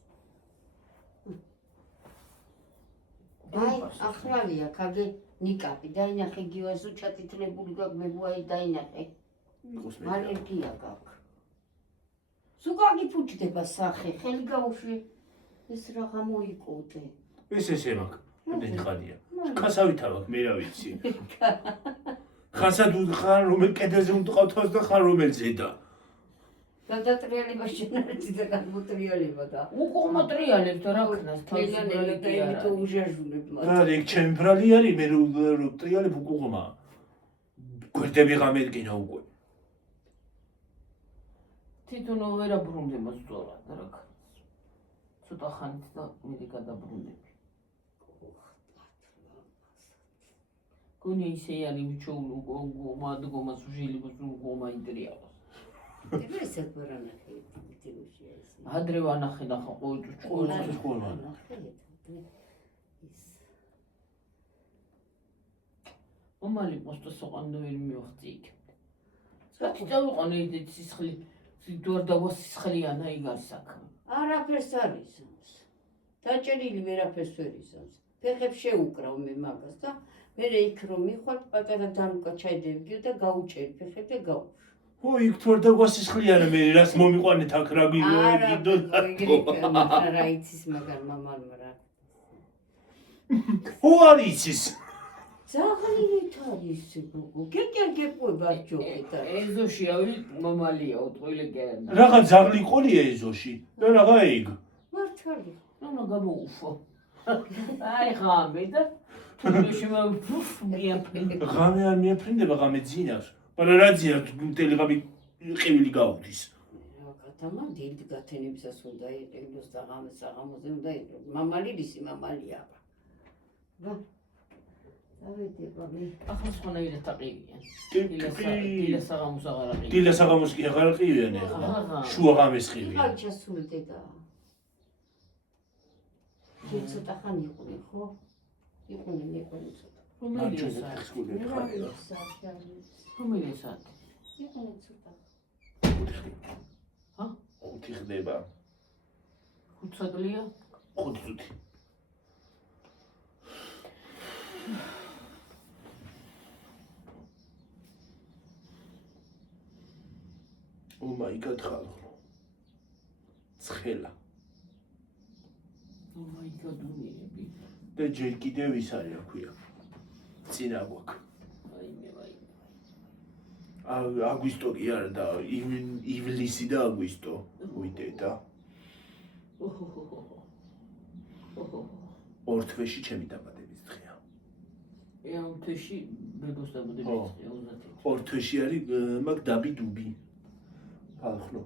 აი ახალია კაგე ნიკაპი დაინახე გიوازო ჩატიტლებული გაგმებუაი დაინახე ალერგია გაქვს სუკაგი ფუჭდება სახე ხელი გაუშვი ეს რაღა მოიკოდე ეს ესე მაქვს. რამდენი ხანია. ხასავით ავაკ მე რა ვიცი. ხასად ხარ რომელ კედელზე უმტყავთავს და ხარ რომელზე და გადატრიალება შენარეთი და გამოტრიალება და უკომატრიალებთ რა ქნას თავის მელანელი და იმითო უჟაჟულებ მათ რა ეგ ჩემი ბრალი არის მე რო ტრიალებ უკუღმა. გვერდები გამედგინა უკვე. თვითონ ვერ აბრუნდება სწორად რა ქნას ცოტა ხანით და მე გადაბრუნდები გონი ისე არის მიჩოულო გომადგომას ჟილიბოს გომა ინტრიალოს ეს აკვრანახე ტილუშია ეს ადრე ვანახე და ხო ყველა მომალი პოსტო სოყანდო ვერ მივახცი იქ საერთოდ წავიყვანე ეს სისხლი ძვარ დავასისხლიანა იგარ საქმე არაფერს არის დაჭერილი ვერაფერს ვერ ისავს ფეხებს შეუკრავ მე მაგას და მე იქ რომ მიხვალ პატარა დანუკა ჩაიდევგიო და გაუჭერი ფეხები და გაუ ო იქ თორ და გვასისხლიანა მე რას მომიყვანეთ აქ რა გიდო რა იცის მაგარ მამალმა რა ო არის ის ზაღლით არის გოგო კეკერ გეპובה ჯოკეთა ეზოში ავი მამალია უტყვილე გერნა რაღა ძაღლი ყოლია ეზოში და რაღა ეგ მართალი ნუ გამოუფო აი ხამე და თუმში მოფ მიაფრინდა ღამე არ მიაფრინდება ღამე ძინავს მაგრამ რა ძია მთელი ღამე ყივილი გაუდის კატამა დილით გათენებისას უნდა იყიდოს და ღამეს საღამოზე უნდა იყიდოს მამალი რისი მამალია რა ავედი ბაბი ახლა სხვანაირად დაყივიან დილა საღამოს აღარ აყივიან დილა საღამოს კი აღარ ყივიან ახლა შუა ღამეს ყივიან ხალ ჩასულდე და ცოტა ხანი იყვნენ ხო იყვნენ ცოტა რომელია საათი იყვნენ ცოტა ჰა 5 ხდება 5 საათია 5 წუთი Oh my god, ხალხო. ცხელა. Oh my god, უნიები. და ჯერ კიდევ ის არის, რა ქვია. წინა გვაქვს. აგვისტო კი არა და ივლისი და აგვისტო. ვიდედა. ორ თვეში ჩემი დაბადების დღეა. ამ თვეში ბებოს დაბადების დღეა 30. ორ თვეში არის მაგ დაბი დუბი. ხალხო.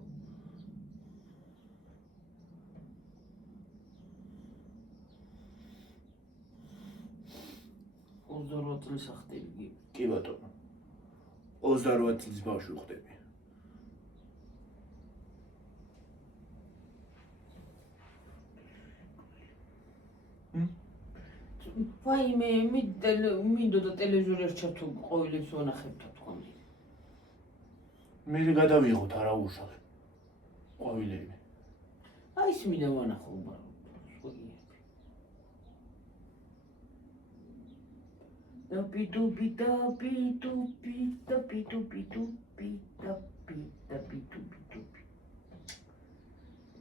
ოზდარო წელს ახტები. კი ბატონო. 28 წლის ბავშვი ხდები. ვაიმე, მინდოდა ტელევიზორი არ ჩართო ყოველებს ვანახებთ თქვენ. მე გადავიღოთ არა უშავს. ყვავილები. აი ის მინდა ვანახო უბრალოდ. და პიტუ პიტუ პიტუ პიტუ პიტუ პიტუ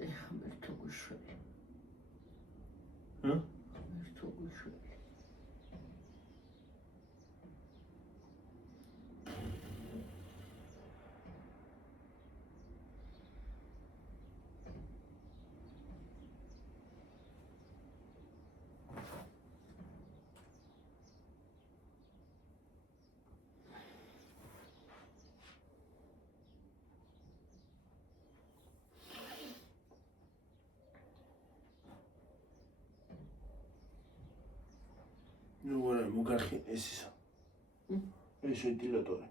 ეხა მერთო გუშველი. ჰა? მერთო გუშველი. ნუ არა მოგარხი ეს ისა. ეს ვენტილატორი.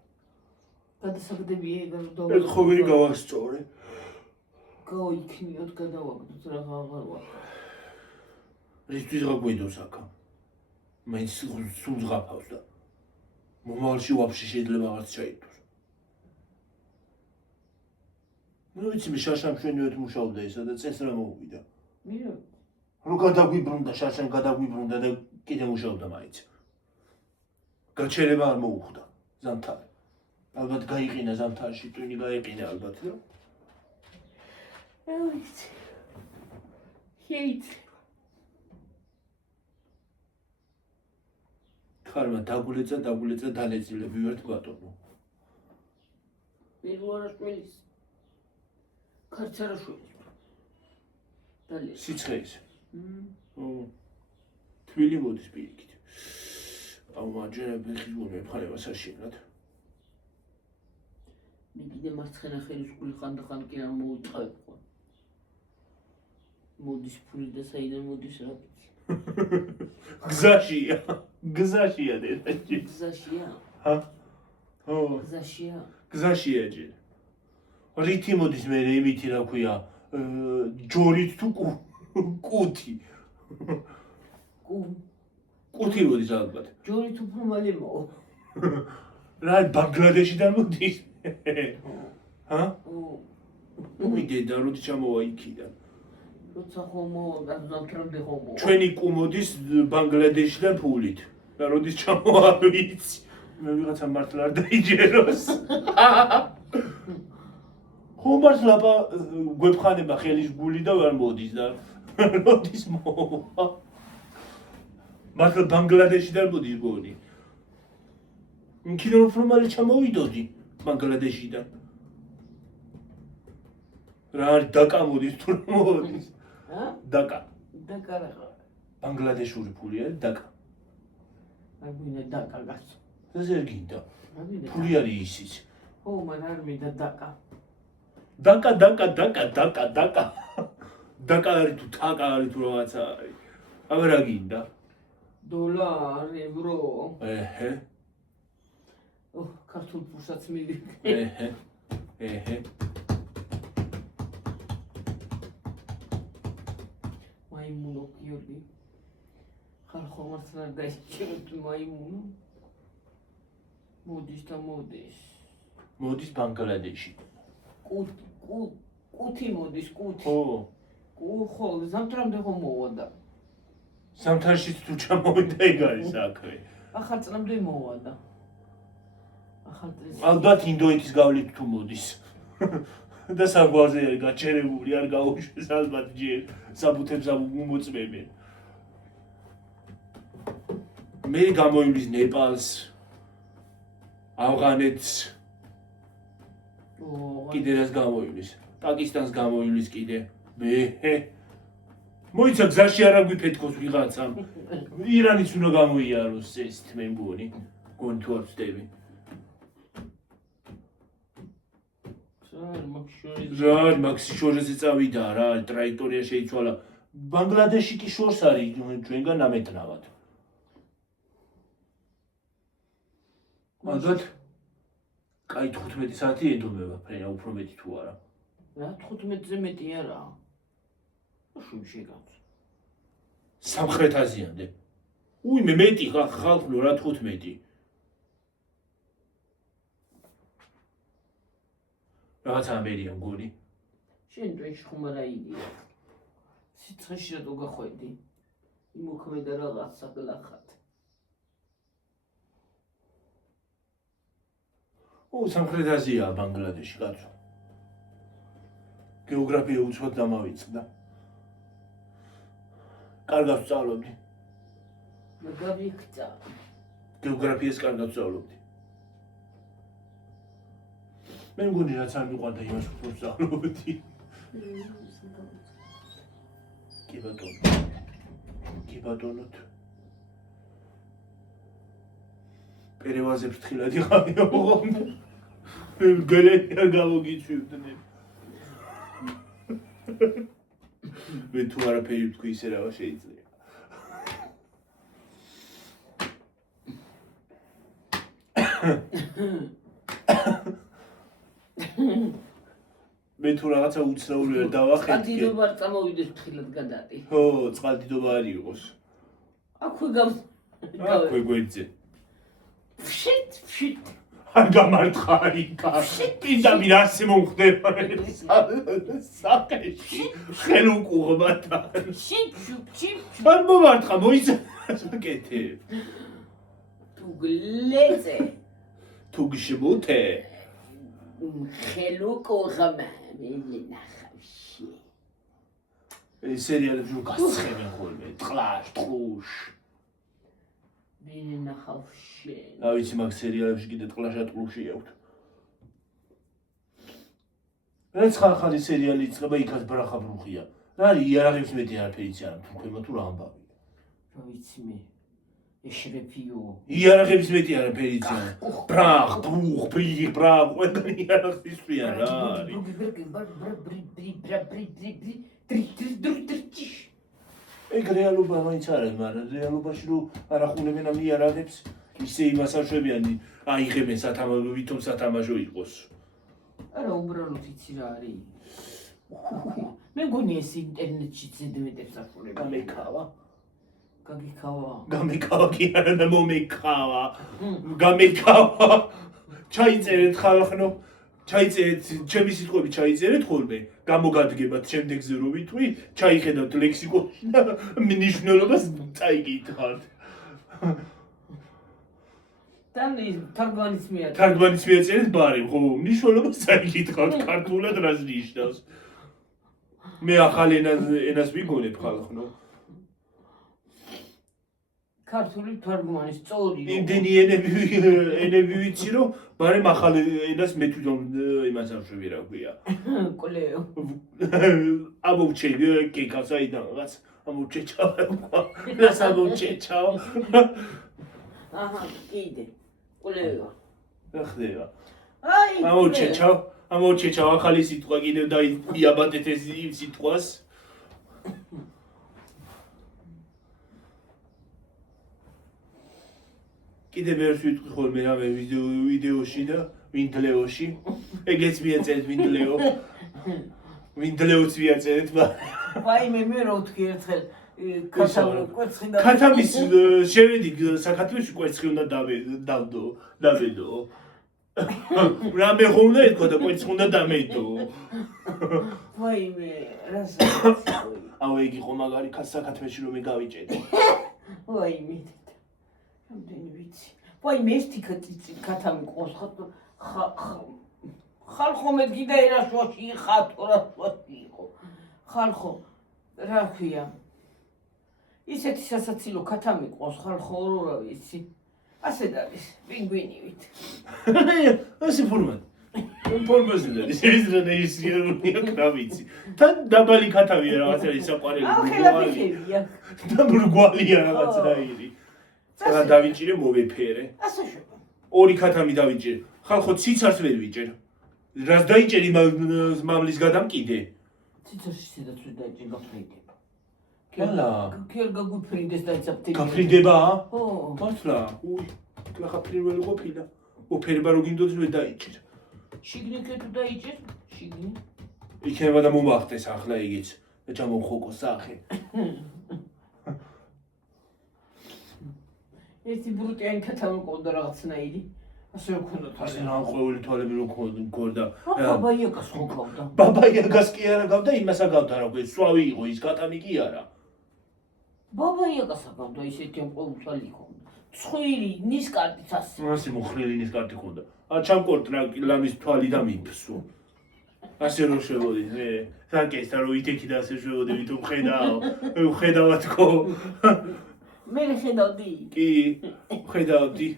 გადასაგდები ეგ ეგ ხო ვერ გავასწორე. გაიქნიოთ გადავაგდოთ რა აღარ ვარ. რისთვის გაგვიდოს აქა? მაინც სულ ზღაფავს და მომავალში ვაფშე შეიძლება აღარც ჩაიდოს. ნუ ვიცი მე შაშამ შვენივით მუშაობდა ისა და წეს რა მოუვიდა. მირა რო გადაგვიბრუნდა შაშამ გადაგვიბრუნდა და კიდე მუშაობდა მაინც. გაჩერება არ მოუხდა ზამთარი. ალბათ გაიყინა ზამთარში, ტვინი გაიყინა ალბათ რა. ვიცი. შეიძლება. ხარმა დაგულეცა დალეწილები ვერთ ბატონო. მე ვარ შვილის. ქარც არა შვილის. დალე. სიცხეის. თბილი მოდის პირიქით. აუ მარჯვენა ბეხი გონე ხარება საშინად. მე კიდე მარცხენა ხელის გული ხანდახან კი არ მოუწყებ ხო. მოდის ფული და საიდან მოდის რა ვიცი. გზაშია დედაჭი. გზაშია. ჰა? ო, გზაშია. გზაშია ჯერ. რითი მოდის მე იმითი რა ქვია, ჯორით თუ კუთი. კუთი მოდის ალბათ. ჯორით უფრო მალე მოვა. რა ბანგლადეშიდან მოდის? ჰა? მიდედა როდი ჩამოვა იქიდან. როცა ხომო ზამთრამდე ხომო. ჩვენი კუ მოდის ბანგლადეშიდან ფულით. და როდის ჩამოვა ვიცი. მე ვიღაცა მართლა არ დაიჯეროს. ხო მართლა გვეფხანება ხელის გული და ვერ მოდის და როდის მოვა. მართლა ბანგლადეშიდან მოდის გონი. იქიდან უფრო მალე ჩამოვიდოდი ბანგლადეშიდან. რა არის დაკა მოდის თუ რა მოდის? ჰა? დაკა. დაკა რა. ბანგლადეშური ფული არის დაკა. არ გვინდა დაკა გასო. ზერ გინდა. ფული არის ისიც. ხო, მან არ მინდა დაკა. დაკა. დაკა არის თუ თაკა არის თუ რაღაცა არის. აბა რა გინდა? დოლარი, ევრო. ეჰე. ქართულ ფულსაც მივიღე. ეჰე. მაიმუნო გიორგი. ხალხო მართლა დაიჭიროთ მაიმუნო. მოდის და მოდის. მოდის ბანგლადეში. კუთი მოდის, კუთი. ხო. ხო, ზამთრამდე ხომ მოვა და. ზამთარში თუ ჩამოვიდა ეგ არის საქმე. ახალ წლამდე მოვა და. ახალ წელს. ალბათ ინდოეთის გავლით თუ მოდის. და საგვარზე არის გაჩერებული, არ გაუშვეს ალბათ ჯერ საბუთებს ამოწმებენ. მე გამოივლის ნეპალს, ავღანეთს, კიდე რას გამოივლის, პაკისტანს გამოივლის კიდე. მოიცა გზაში არ აგვიფეთქოს ვიღაცამ. ირანიც უნდა გამოიაროს ეს მე მგონი. გონი თუ არ ვწდები. რა მაქსი შორზე წავიდა რა ტრაექტორია შეიცვალა. ბანგლადეში კი შორს არის ჩვენგან ამეტნავად. მაგათ კაი 15 საათი ედომება ფრენა უფრო მეტი თუ არა. რა 15-ზე მეტი არა. შუ შეგაც. სამხრეთ აზიამდე. უიმე მეტი ხალხო რა 15. რაღაც ამერია მგონი. შენ დროშ ხუმარა იდია. სიცხეში რატო გახვედი? იმოქმედა რაღაცა გლახად. სამხრეთ აზიაა ბანგლადეში, კაცო. გეოგრაფია უცბად დამავიწყდა. კარგად ვსწავლობდი. მაგავიქცა. გეოგრაფიას კარგად ვსწავლობდი. მე მგონი რაც არ მიყვარდა იმას უფრო ვსწავლობდი. კი ბატონოთ. პერევაზე ფრთხილად იყავი ოღონდ. მე გელენი არ გამოგიწვიდნენ. მე თუ არაფერი ვთქვი ისე რა შეიძლება. მე თუ რაღაცა უცნაური ვერ დავახეთქე. წყალდიდობა არ წამოვიდეს ფრთხილად გადადი. ხო, წყალდიდობა არ იყოს. აქვე გავს. აქვე გვერდზე. ფშით. არ გამარტყა იქა. პირდაპირ ასე მომხდება საკეში. ხელ უკუღბათა. შიფ. არ მომარტყა, მოიცაკეთე. თუ გლეზე. თუ გშმუთე. ხელ უკუღმა. მე ნახავში. სერიალებში გასცემენ ხოლმე, ტყლაშ, ტყუშ. მე ნახავში. რა ვიცი, მაგ სერიალებში კიდე ტყლაშა ტყუში აქვთ. რაც ხალხი სერიალი იწყება, იქაც ბრახა ბრუხია. რა არის იარაღებს მეტი არაფერი იცი არა, თქმა თუ რა ამბავი. რა ვიცი მე. ეშრეფიო. იარაღებს მეტი არაფერი იცი არა. ბრახ, ბრუხ, ბრახ, ყველანი იარაღს ისვიან რა არის. ეგ რეალობა მაინც არის, მაგრამ რეალობაში რომ არ ახუნებენ ამ იარაღებს, ისე იმას არ შვებიან, აიღებენ სათამაშო, ვითომ სათამაშო იყოს. არა, უბრალოდ იცი რა არის. მე მგონი ეს ინტერნეტში ზედმეტებს ასრულებს. გამეკავა. გამეკავა კი არა და მომეკავა. გამეკავა. ჩაიწერეთ ხალხნო. ჩაიწერეთ, ჩემი სიტყვები ჩაიწერეთ ხოლმე. გამოგადგებათ შემდეგზე რო ვითყვი, ჩაიხედავთ ლექსიკონში და მნიშვნელობას წაიგითხავთ. თარგმანიც მიაწერეთ ბარემ, ხო, მნიშვნელობას წაიგითხავთ ქართულად რას ნიშნავს. მე ახალ ენას ვიგონებ ხალხნო. ქართული თარგმანის სწორი. იმდენი ენები ვიცი რომ ბარემ ახალ ენას მე თვითონ იმას არ შვები რა ქვია. კლეო. ამოვჩე კეკას აიდან რაღაც ამოვჩე ჩავა. რას ამოვჩე ჩავა? აჰა, კიდე. კლეო. რა ხდება? აი. ამოვჩე ჩავა ახალი სიტყვა კიდევ დაიაბადეთ ეს იმ სიტყვას. კიდე ვერს ვიტყვი ხოლმე რამე ვიდეოში და ვინდლეოში. ეგეც მიაწერეთ ვინდლეო. ვინდლეოც მიაწერეთ. ვაიმე მე რა ვთქვი ერთხელ კვერცხი და ქათამის შევედი საქართველოში კვერცხი უნდა დავედო. რამე ხონდა ეთქვა და კვერცხი უნდა დამედო. ვაიმე რას აუ ეგ იყო მაგარი საქართველოში რომ მე გავიჭედე. ვაიმე რამდენი ვიცი. ვაიმე ეს ქათამი ყოს ხალხო მე გიდა ერაშოში ხათო რაში იყო. ხალხო რა ქვია. ისეთი სასაცილო ქათამი ყოს ხალხო რა ვიცი. ასეთ არის პინგვინივით. ასე ფორმატ. ფორმაზე და ის რა ვიცი. თან დაბალი ქათამია რაღაცა ისაყარელი. ახლა და მრგვალია რაღაცნაირი. რა დავიჭირე მოვეფერე. ასე შევა. ორი ქათამი დავიჭირე. ხალხო ციცარს ვერ ვიჭერ. რას დაიჭერი მამლის გადამკიდე? ციცარში სადაც ვერ დაიჭერ გაფრინდება. კელა. კერ გაგუფრინდეს და იცაპტი. გაფრინდება? ხო. მართლა? უი, კლა პირველი ყოფილა. ოფერება რო გინდოდეს ვერ დაიჭერ. შიგნით თუ დაიჭერ? შიგნით. იქნება და მომახტეს ახლა იგიც. და ჩამოვხოკო სახე. ერთი ბრუტიანი ქათამი ყავდა რაღაცნაირი. ასე რომ ქონდა ასე რა ყოველი თვალები რო ქონდა. ბაბა იაგას ხო ყავდა. ბაბა იაგას კი არა გავდა, იმას აგავდა რა ქვია, სვავი იყო ის ქათამი კი არა. ბაბა იაგას აგავდა ისეთი ყოველთვალი ხონდა. ცხვირი, ნისკარტიც ასე. ასე მოხრილი ნისკარტი ხონდა. ჩამკორტრა ლამის თვალი და მიფსო. ასე რომ შევოდი, მე საკესთან რომ ითექი და ასე შევოდი, ვითომ ხედავ თქო. მე ხედავდი. კი, ხედავდი.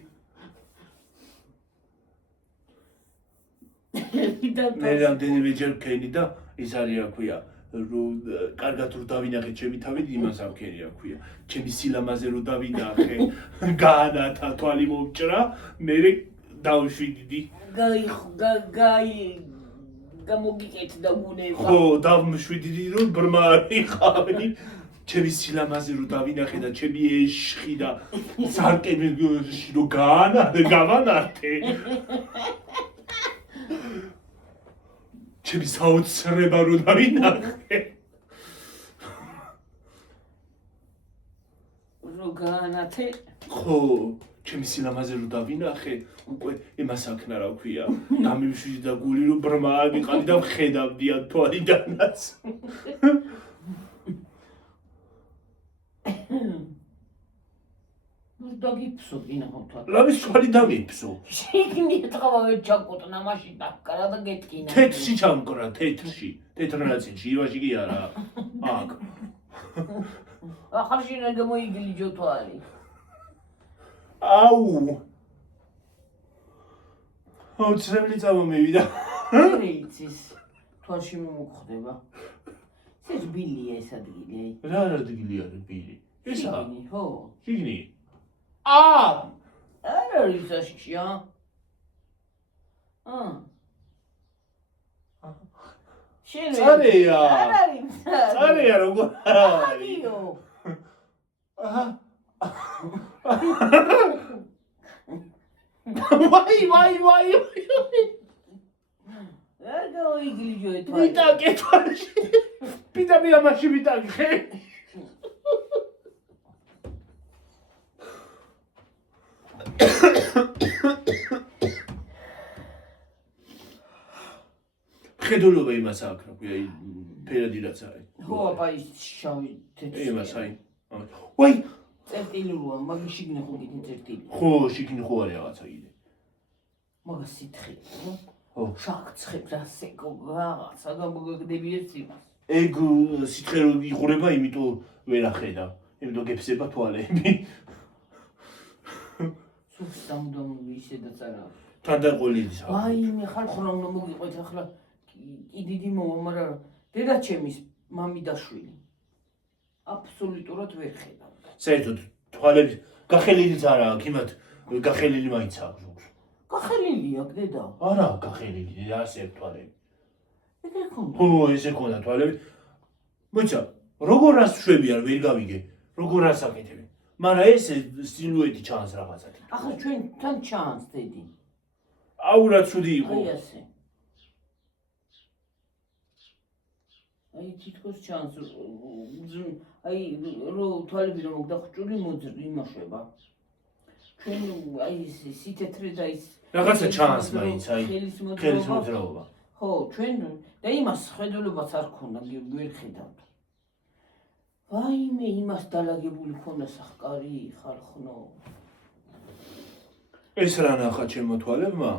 მე რამდენიმე ჯერ ვქენი და ის არის რა ქვია, რომ კარგად რო დავინახე ჩემი თავი, იმას ავქენი რა ქვია. ჩემი სილამაზე რო დავინახე, გაანათა თვალი მომჭრა, მე დავშვიდდი. გამოგიკეთდა უნება. ხო, დავშვიდდი რომ ბრმა იყავი. ჩემი სილამაზე რო დავინახე და ჩემი ეშხი და სარკები რო გავანართე. ჩემი საოცრება რო დავინახე. რო გაანათე? ხო, ჩემი სილამაზე რო დავინახე, უკვე იმას აქნა რა ქვია. გამივშვიდი და გული რო ბრმა ვიყავი და ვხედავდი ამ თვალიდანაც. დაგიფსო ინახავთ. ლამის თვალი დამიფსო. შიგნით ყავა ვერ ჩაკუტნა მაშინ დაკარა და გეტკინა. თეთრში ჩამკრა, თეთრში. თეთრ ნაწილში, ივაში კი არა. აქ. ახლა შენ გამოიგლიჯო თვალი. აუ. აუცილებლი წამომივიდა. რეიცის თვალში მომხდება. ეს ბილია ეს ადგილი. რა ადგილი არის ბილი? ესა. ხო. შიგნი. არა ის აშშია. შენ წარეა. არ არის. წარეა როგორ არის? აიო. ვაი. არ გამოიგლიჯო თვალი. ვიტაკე თვალში. პიტამი ამაში ვიტაკე. ხედულობა იმას აქვს, რა ქვია, ფერადი რაც არის. ხო, აბა ის შავი თეთრი. იმას აი. ვაი, წერტილურია, მაგის შიგნი ხო გითი წერტილი. ხო, შიგნი ხო არის რაღაცა იდე. მაგას სითხე, ხო? ხო. შაქცხებს ასე რაღაცა გამოგაგდები ერთ იმას. ეგ სითხე რო იღურება, იმიტომ ვერ ახედა. იმიტომ გეფსება თვალები. სუსტამდამ ისედაც არა. თანდაყოლიდის. ვაიმე, ხალხო რა უნდა მოგიყვეთ ახლა კი დიდი მოვა, მაგრამ დედაჩემის მამიდაშვილი. აბსოლუტურად ვერ ხედავ. საერთოდ თვალები გახელილიც არა აქვს, იმათ გახელილი მაინც აქვს ზოგს. გახელილი აქვს დედა. არა, გახელილი, ასე თვალები. ეგ ხონდა. ხო, ესე ქონდა თვალები. მოიცა, როგორ რას შვებიან, ვერ გავიგე. როგორ რას აკეთებენ. მაგრამ ეს სილუეტი ჩანს რაღაცა. ახლა ჩვენ თან ჩანს დედი. აუ რა ცუდი იყო. აი ასე. აი თითქოს ჩანს აი რო თვალები რომ მოგდახჭული მოძრი იმაშვება. ჩვენ აი სითეთრე და ის რაღაცა ჩანს მაინც აი ხელის მოძრაობა. მოძრაობა. ხო, ჩვენ და იმას ხედულობაც არ ქონდა, ვერ ხედავთ. ვაიმე, იმას დალაგებული ქონდა სახკარი ხალხნო. ეს რა ნახა ჩემო თვალებმა?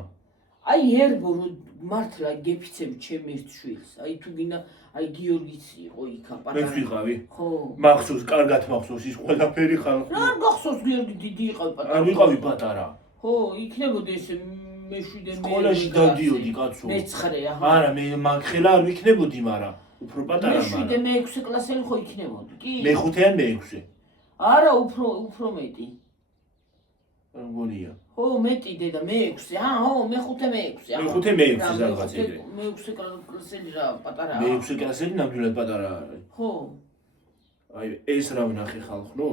აი ერგო რო მართლა გეფიცებ ჩემ ერთ შვილს. აი თუ გინდა აი გიორგიც იყო იქა მეც პატარა. ვიყავი. ხო. მახსოვს, კარგად მახსოვს ის ყველაფერი ხალხი. რა არ გახსოვს გიორგი დიდი იყავი პატარა. არ ვიყავი პატარა. ხო, იქნებოდა ეს მეშვიდე მე. სკოლაში დავდიოდი კაცო. მეცხრე აჰა. არა, მე მაგხელა არ ვიქნებოდი, მაგრამ უფრო პატარა მეშვიდე მაგრამ. მე-6 კლასელი ხო იქნებოდი, კი? მეხუთე ან მეექვსე. არა, უფრო მეტი. მგონია. ხო, მეტი დედა, მე-6. ხო, მე-5 მე-6. მეხუთე მე-6 რაღაც ეგრე. მე-6 კლასელი რა პატარა. მეექვსე კლასელი ნამდვილად პატარა არის. ხო. აი ეს რა ვნახე ხალხო?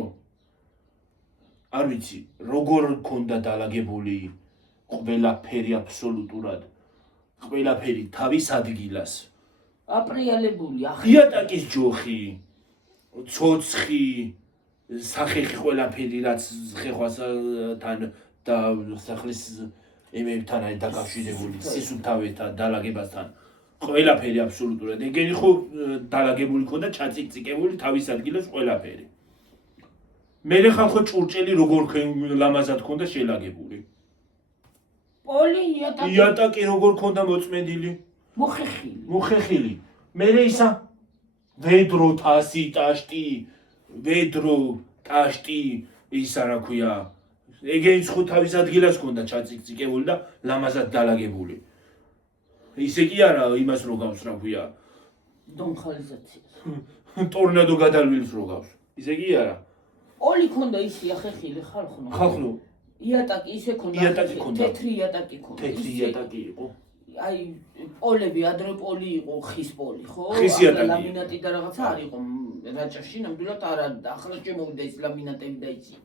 არ ვიცი, როგორ მქონდა დალაგებული ყველაფერი აბსოლუტურად. ყველაფერი თავის ადგილას. აპრიალებული, იატაკის ჯოხი, ცოცხი, სახეხი ყველაფერი რაც ხეხვასთან და სახლის ემებთან არის დაკავშირებული, სისუფთავესთან, დალაგებასთან. ყველაფერი აბსოლუტურად. ეგენი ხო დალაგებული ქონდა, ჩაწიკწიკებული თავის ადგილას ყველაფერი. მერე ხალხო ჭურჭელი როგორ ლამაზად ქონდა შელაგებული. პოლი იატაკი იატაკი როგორ ქონდა მოწმენდილი? მოხეხილი. მერე ისა ვედრო თასი ტაშტი, ვედრო ტაშტი ისა რა ქვია. ეგეც ხო თავის ადგილას ქონდა ჩაწიკწიკებული და ლამაზად დალაგებული. ისე კი არა იმას რო გავს რა ქვია. დონხალიზაციას. ტორნადო გადალვილს რო გავს. ისე კი არა. პოლი ქონდა ისია ხეხილი ხალხნო. იატაკი ისე ქონდა. თეთრი იატაკი ქონდა. თეთრი იატაკი იყო. აი პოლები ადრე პოლი იყო ხის პოლი ხო? ხის იატაკი. ლამინატი და რაღაცა არ იყო რაჭაში ნამდვილად არა ახლა შემოვიდა ის ლამინატები და იცი.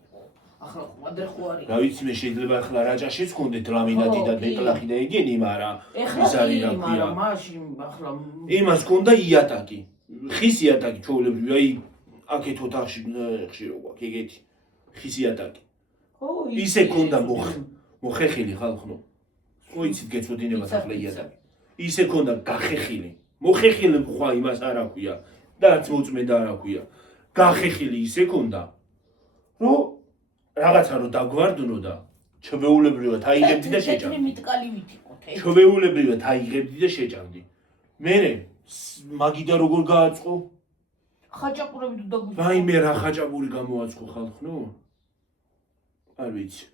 ახლა ადრე ხო არის. რა ვიცი მე შეიძლება ახლა რაჭაშიც ქონდეთ ლამინატი და დეკლახი და ეგენი, მაგრამ ის არის რა ქვია. მაშინ ახლა იმას ქონდა იატაკი. ხის იატაკი ჩვეულებრივი აი აქეთ ოთახში ხშირო გვაქვს ეგეთი ხის იატაკი. ხო ისე ქონდა მოხეხილი ხალხნო. ხო იცით გეწოდინებათ ახლა იატაკი. ისე ქონდა გახეხილი. მოხეხილი ხვა იმას არ აქვია და არც მოწმენდა არ აქვია. გახეხილი ისე ქონდა. რომ რაღაცა რო დაგვარდნო და ჩვეულებრივად აიღებდი და შეჭამდი. თეთრი მიტკალივით იყო თეთრი. ჩვეულებრივად აიღებდი და შეჭამდი. მერე მაგიდა როგორ გააწყო? ხაჭაპურები თუ დაგვიწყო. რაიმე რა ხაჭაპური გამოაწყო ხალხნო? არ ვიცი.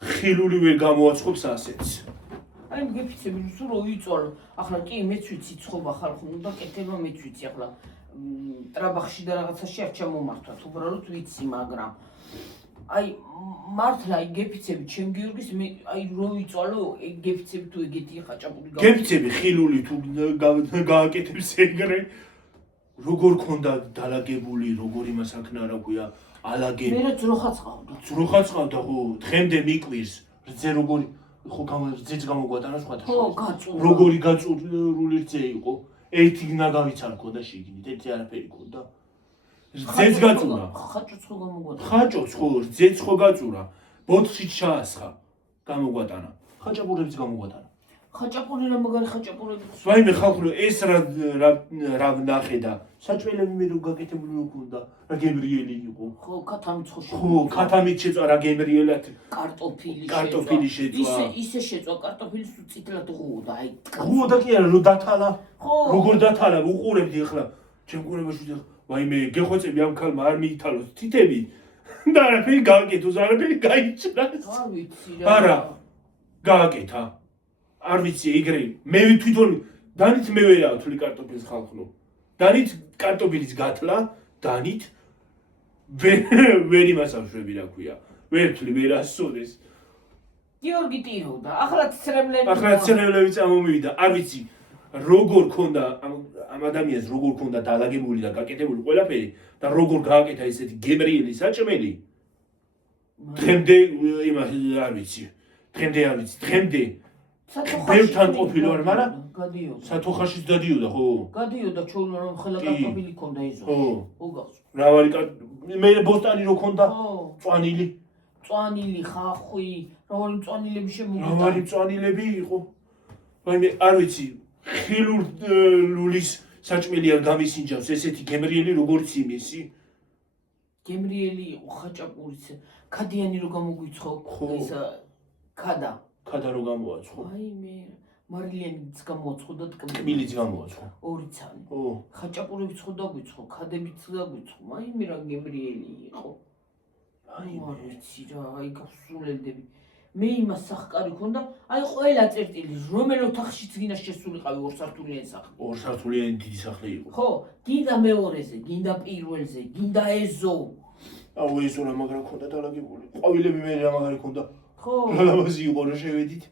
ხილული ვერ გამოაწყობს ასეთს. აი გეფიცები სულ რო იწვალო. ახლა კი მეც ვიცი ცხობა ხალხო და კეთება მეც ვიცი ახლა ტრაბახში და რაღაცაში არ ჩამომართვათ უბრალოდ ვიცი მაგრამ აი მართლა აი გეფიცები ჩემ გიორგის მე აი რო იწვალო გეფიცები თუ ეგეთი ხაჭაპური გეფიცები ხილული თუ გააკეთებს ეგრე როგორ ქონდა დალაგებული როგორ იმას აქნა რა ქვია ალაგები მე ძროხაც ყავდა ხო დღემდე მიკვირს რძე როგორი ხო რძეც გამოგვატანა სხვა ხო გაწურა როგორი გაწურული რძე იყო ერთი ნაგავიც არ ქონდა შიგნით ერთი არაფერი ქონდა რძეც გაწურა ხაჭოც ხო გამოგვატანა ხაჭოც ხო რძეც ხო გაწურა ბოთში ჩაასხა გამოგვატანა ხაჭაპურებიც გამოგვატანა ხაჭაპური რა მაგარი ხაჭაპურები ვაიმე ხალხო ეს რა ნახე და საჭველები მე რო გაკეთებული რო ქონდა რა გემრიელი იყო ხო ქათამიც ხო ქათამიც შეწვა რა გემრიელად კარტოფილი შეწვა ისე შეწვა კარტოფილის უწითლად ღუოდა აი ღუოდა კი არა რო დათალა ხო როგორ დათალა უყურებდი ახლა ჩემ ყურებაში ვაიმე გეხვეწები ამ ქალმა არ მიითალოს თითები და არაფერი გააკეთოს არაფერი გაიჭრას არ ვიცი რა არა გააკეთა არ ვიცი ეგრე მე თვითონ დანით მე ვერა თვლი კარტოფილს ხალხო დანით კარტოფილის გათლა დანით ვერ იმასავშვები რა ქვია ვერ თვლი ვერ ასწოდეს გიორგი ტიროდა ახლა ცრემლები წამომივიდა არ ვიცი როგორ ქონდა ამ ადამიანს როგორ ქონდა დალაგებული და გაკეთებული ყველაფერი და როგორ გააკეთა ესეთი გემრიელი საჭმელი დღემდე იმას არ ვიცი დღემდე ბევრთან ყოფილი ვარ, მაგრამ გადიოდა. სათოხაშიც დადიოდა, ხო? გადიოდა ჩაუნა რომ ხელა კარტოფილი ქონდა ეზოში. ხო გავს. მრავალი მე ბოსტანი რო ქონდა? წვანილი. წვანილი, ხახვი, მრავალი წვანილები შემოვიდა. მრავალი წვანილები იყო. ვაიმე, არ ვიცი, ხილულის საჭმელი არ გამისინჯავს ესეთი გემრიელი როგორც იმისი. გემრიელი იყო ხაჭაპურიც. ქადიანი რო გამოგვიცხო ისა ქადა. ქადა რო გამოაცხო. აი მე მარილიანიც გამოაცხო და ტკბილიც გამოაცხო. ორი ცალი. ო. ხაჭაპურებიც ხო დაგვიცხო, ქადებიც დაგვიცხო. აი მე რა გემრიელი იყო. აი არ ვიცი რა, აი გავსულელდები. მე იმას სახკარი ქონდა, აი ყველა წერტილი, რომელ ოთახშიც გინდა შესულიყავი ორსართულიანი სახლი. ორსართულიანი დიდი სახლი იყო. ხო, გინდა მეორეზე, გინდა პირველზე, გინდა ეზო. აუ ეზო რა მაგრა ქონდა დალაგებული. ყვავილები მე რა მაგარი ქონდა. ხო. ლამაზი იყო რა შევედით.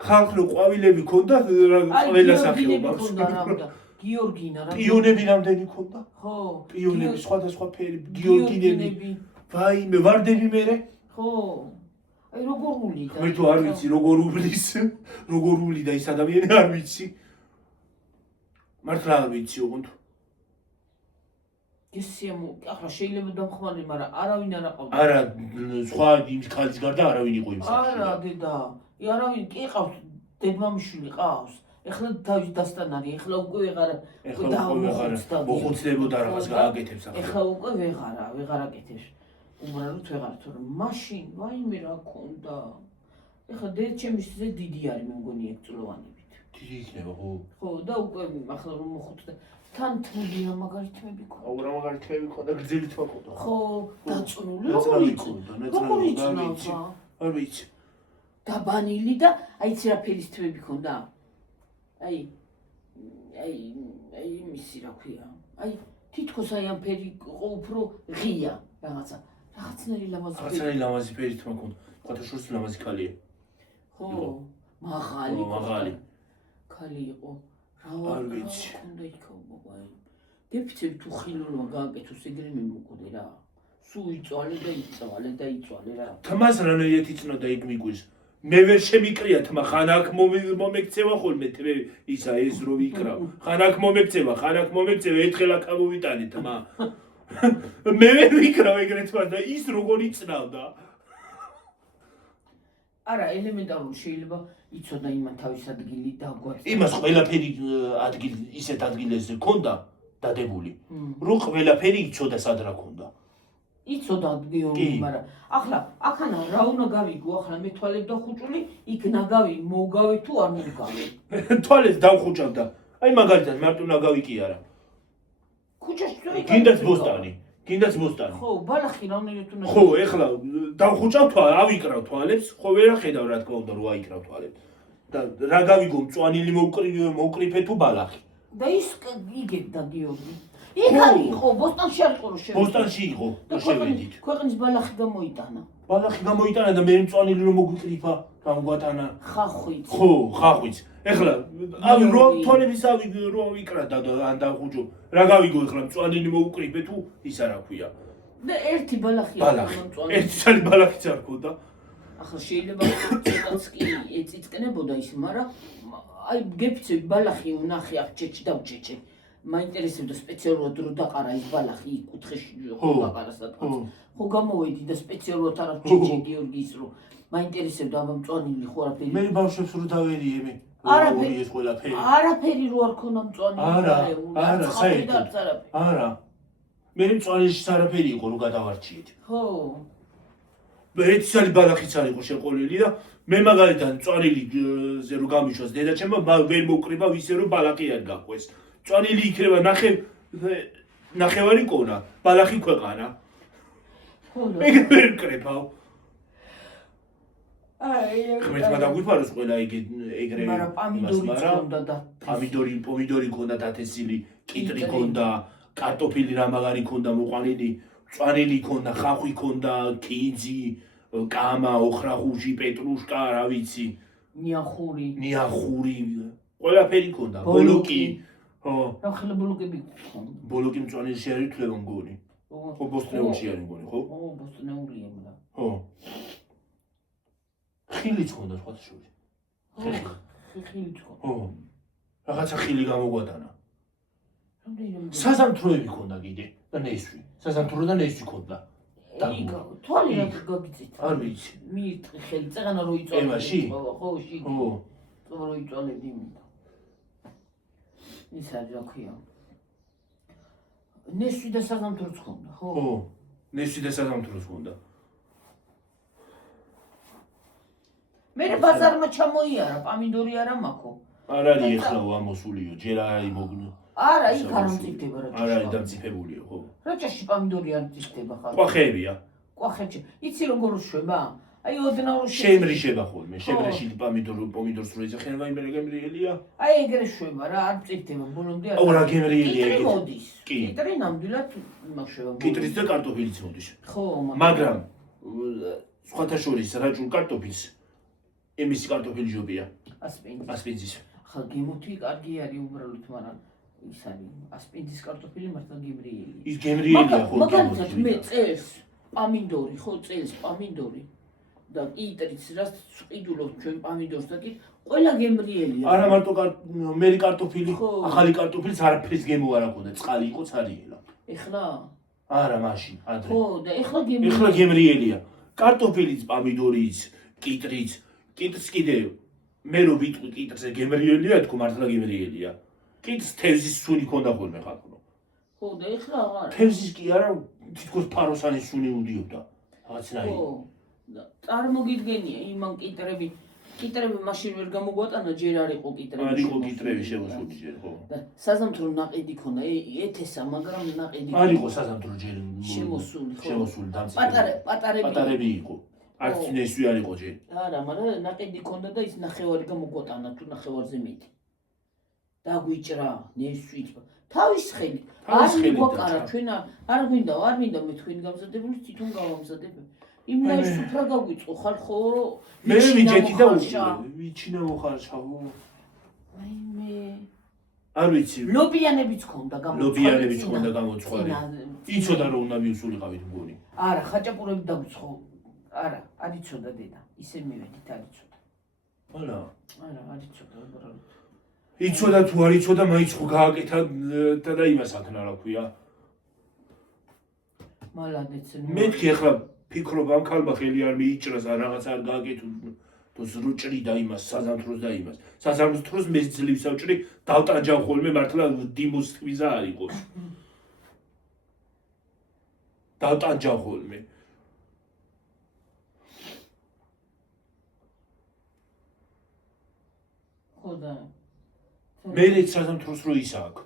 ხალხო ყვავილები ქონდა ყველა სახეობა. გიორგინა რა. პიონები რამდენი ქონდა? ხო. პიონები სხვადასხვა ფერი, გიორგინები. ვაიმე, ვარდები მერე? ხო. აი როგორ ულიდა. მე თუ არ ვიცი როგორ უბლის, როგორ ულიდა ის ადამიანი არ ვიცი. მართლა არ ვიცი ოღონდ. ესიამო, ახლა შეიძლება დამხმარე, მაგრამ არავინ არ აყავდა. არა, სხვა იმის ხალის გარდა არავინ იყო იმ სახლში. არა, დედა. არავინ კი ყავს, დედმამიშვილი ყავს. ეხლა თავის დასთან არის, ეხლა უკვე ვეღარა. მოხუცდებოდა რაღაც გააკეთებს ახლა. ეხლა უკვე ვეღარ აკეთებს. უბრალოდ ვეღარ თორემ მაშინ ვაიმე რა ქონდა. ეხლა ჩემისზე დიდი არის მე მგონი ეგ წლოვანებით. დიდი იქნება ხო? ხო და უკვე ახლა რომ მოხუთ თან თმები რა მაგარი თმები ქონდა. აუ რა მაგარი თმები ქონდა გრძელი თმა ქონდა. ხო დაწნული ნაწლავი ქონდა, როგორი ნაწლავი იცნობა? არ ვიცი. დაბანილი და აიცი რა ფერის თმები ქონდა? აი იმისი რა ქვია? აი თითქოს აი ამ ფერი უფრო ღია რაღაცა. რაღაცნაირი ლამაზი ფერი თმა ქონდა. ხათაშორის ლამაზი ქალია. ხო, მაღალი. მაღალი. ქალი იყო. არ ვიცი. ქონდა იქო ბაბა. გეფიცებ თუ ხილულმა გააკეთოს ეგრე მე მოკვდე რა. სულ იწვალე და იწვალე რა. თმას რანაირად იცნოდა იქ მიგვის. მე ვერ შემიკრია თმა, ხან აქ მომექცევა ხოლმე თმე ისა ეს რო ვიკრავ. ხან აქ მომექცევა, ერთხელ აქ ამოვიტანე თმა. მე ვერ ვიკრავ ეგრე თმა და ის როგორ იწნავდა. არა, ელემენტარული შეიძლება იცოდა იმან თავის ადგილი დაგვაქვს. იმას ყველაფერი ადგილი ისეთ ადგილებზე ქონდა დადებული. რომ ყველაფერი იცოდა სად რა ქონდა. იცოდა გიორგი, მაგრამ ახლა აქანა რა უნდა გავიგო, ახლა მე თვალებ და ხუჭული, იქ ნაგავი მოგავი თუ არ მოგავი. თვალებს დავხუჭავდა. აი მაგალითად მარტო ნაგავი კი არა. ქუჩაში თუ გინდაც ბოსტანი, ხო, ბალახი რამდენად უნდა ხო, ეხლა დავხუჭავ ავიკრავ თვალებს, ხო ვერა ხედავ რა თქმა უნდა, რო აიკრავ თვალებს. და რა გავიგო, მწვანილი მოვკრიფე თუ ბალახი. და ის იგებდა გიორგი. იქ არის ხო, ბოსტანში არ იყო რომ შევედი. ბოსტანში იყო, და შევედით. ქვეყნის ბალახი გამოიტანა. ბალახი გამოიტანა და მე მწვანილი რომ მოგვიკრიფა, გამოგვატანა. ხახვიც. ხო, ხახვიც. ეხლა ავი რო თვალების რო ვიკრა და ან დავხუჭო. რა გავიგო ეხლა მწვანილი მოვკრიფე თუ ისა რა ქვია. და ერთი ბალახი ერთი ცალი ბალახიც არ ქონდა. ახლა შეიძლება ცოტაც კი ეწიწკნებოდა ის, მაგრამ აი გეფიცები ბალახი ვნახე აქ დავჭეჭე. მაინტერესებდა სპეციალურად რო დაყარა ის ბალახი იქ კუთხეში ხო დაყარა სადღაც. ხო გამოვედი და სპეციალურად არა ვჭეჭე გიორგის რო მაინტერესებდა აბა მწვანილი ხო არაფერი. მე ბავშვებს რო დავერიე მე. არაფერი ეს ყველაფერი. არაფერი რო არ ქონდა მწვანილი. არა, საერთოდ. არა. მე მწვანილში არაფერი იყო რო გადავარჩიეთ. ხო. ერთი ცალი ბალახიც არ იყო შეყოლილი და მე მაგალითად მწვანილიზე რო გამიშვას დედაჩემმა ვერ მოკრიბა ისე რომ ბალახი არ გაყვეს. მწვანილი იქნება ნახევარი კონა, ბალახი ქვეყანა. ეგრე ვერ კრებავ. ღმერთმა დაგვიფაროს ყველა ეგრე პომიდორი ქონდა დათესილი, კიტრი ქონდა, კარტოფილი რა მაგარი ქონდა მოყვანილი, მწვანილი ქონდა, ხახვი ქონდა, კინძი, კამა, ოხრახუში, პეტრუშკა, რა ვიცი, ნიახური, ყველაფერი ქონდა, ბოლოკი. ხო. რა ხელა ბოლოკები ქონდა? ბოლოკი მწვანილში არის თვლება მგონი. ხო, ბოსტნეულში არის მგონი, ხო? ხო, ბოსტნეულია მაგრამ. ხო. ხილიც ქონდა სხვათა შორის. ხილიც ქონდა. ხო. რაღაცა ხილი გამოგვატანა. რამდენი საზამთროები ქონდა კიდე და ნესვი. საზამთრო და ნესვი ქონდა. თვალი რა გაგიწით? არ ვიცი. მიიტყი ხელი, წეღანა რო იწვალე. ემაში? ხო, ში. ხო. რო იწვალები მინდა. ის არის რა ქვია. ნესვი და საზამთროც ქონდა, ხო? ხო. ნესვი და საზამთროც ქონდა. მე ბაზარმა ჩამოიარა, პამიდორი არა მაქო. არ არის ეხლა ამოსულიო, ჯერ არ არის მოგნო. არა, იქ არ მწიფდება რა. არ არის დამწიფებულიო, ხო? რაჭაში პამიდორი არ მწიფდება ხალხი. ყვახებია. ყვახებში. იცი როგორ შვება? აი ოდნავ შემრიშება ხოლმე, შემრიში პომიდორს რო ეძახიან, ვაიმე გემრიელია. აი ეგრე შვება რა, არ მწიფდება ბოლომდე არ. აუ რა გემრიელია ეგ. მოდის. კი. კიტრი ნამდვილად იმახშება. კიტრის და კარტოფილიც მოდის. ხო, მაგრამ სხვათა შორის რაჭულ კარტოფილს ემისი კარტოფილი ჯობია. ასპინძის. ხა გემოთი კარგი არის უბრალოდ, მაგრამ ის არის ასპინძის კარტოფილი მართლა გემრიელია. ის გემრიელია ხო? მაგალითად მე წელს პამიდორი, ხო, წელს პამიდორი და კიტრიც რაც ყიდულობ ჩვენ პამიდორს და კი ყველა გემრიელია. არა მარტო მერი კარტოფილი, ახალი კარტოფილიც არაფრის გემო არ აქვს და წყალი იყო ცარიელა. ეხლა? არა, მაშინ, ადრე. ხო, და ეხლა გემრიელია. კარტოფილიც, პამიდორიც, კიტრიც, კიტრს კიდე მე რო ვიტყვი კიტრზე გემრიელია, თქო მართლა გემრიელია. კიტრს თევზის სუნი ქონდა ხოლმე ხალხო. ხო, და ეხლა აღარ. თევზის კი არა, თითქოს ფაროსანის სუნი უდიოდა. რაღაცნაირი. ხო. წარმოგიდგენია იმან კიტრები მაშინ ვერ გამოგვატანა ჯერ არ იყო კიტრები. არ იყო კიტრები შემოსული ჯერ, ხო? და საზამთრო ნაყიდი ქონა, ეთესა, მაგრამ ნაყიდი. არ იყო საზამთრო ჯერ შემოსული, ხო. შემოსული დამცი. პატარები იყო. არც ნესვი არ იყო ჯერ. არა, მაგრამ ნაყიდი ქონდა და ის ნახევარი გამოგვატანა თუ ნახევარზე მეტი. დაგვიჭრა ნესვით. თავის ხელი. არ გვაყარა ჩვენ არ მინდა მე თქვენი გამზადებული თვითონ გავამზადებ. იმნაირ სუფრა გაგვიწყო ხალხო მე ვიჭეთი და ვიჩინა მოხარშა. აი მე არ ვიცი. ლობიანებიც ქონდა გამოცხარი. იცოდა რომ უნდა მივსულიყავით მგონი. არა, ხაჭაპურები დაგვიწყო. არა, არ იცოდა დედა. ისე მივედით, არ იცოდა. არა, არ იცოდა უბრალოდ. იცოდა თუ არ იცოდა, მაინც ხო გააკეთა და იმას აქ რა ქვია. მალადეც მეთქი ახლა ფიქრობ ამ ქალბა ხელი არ მიიჭრას ან რაღაც არ გააკეთო თოს როჭრი და იმას საზამთროს და იმას საზამთროს მე ძლივს ავჭრი დავტანჯავ ხოლმე მართლა დიმოს თვიზა არ იყოს დავტანჯავ ხოლმე ხოდა მე საზამთროს რო ისა აქ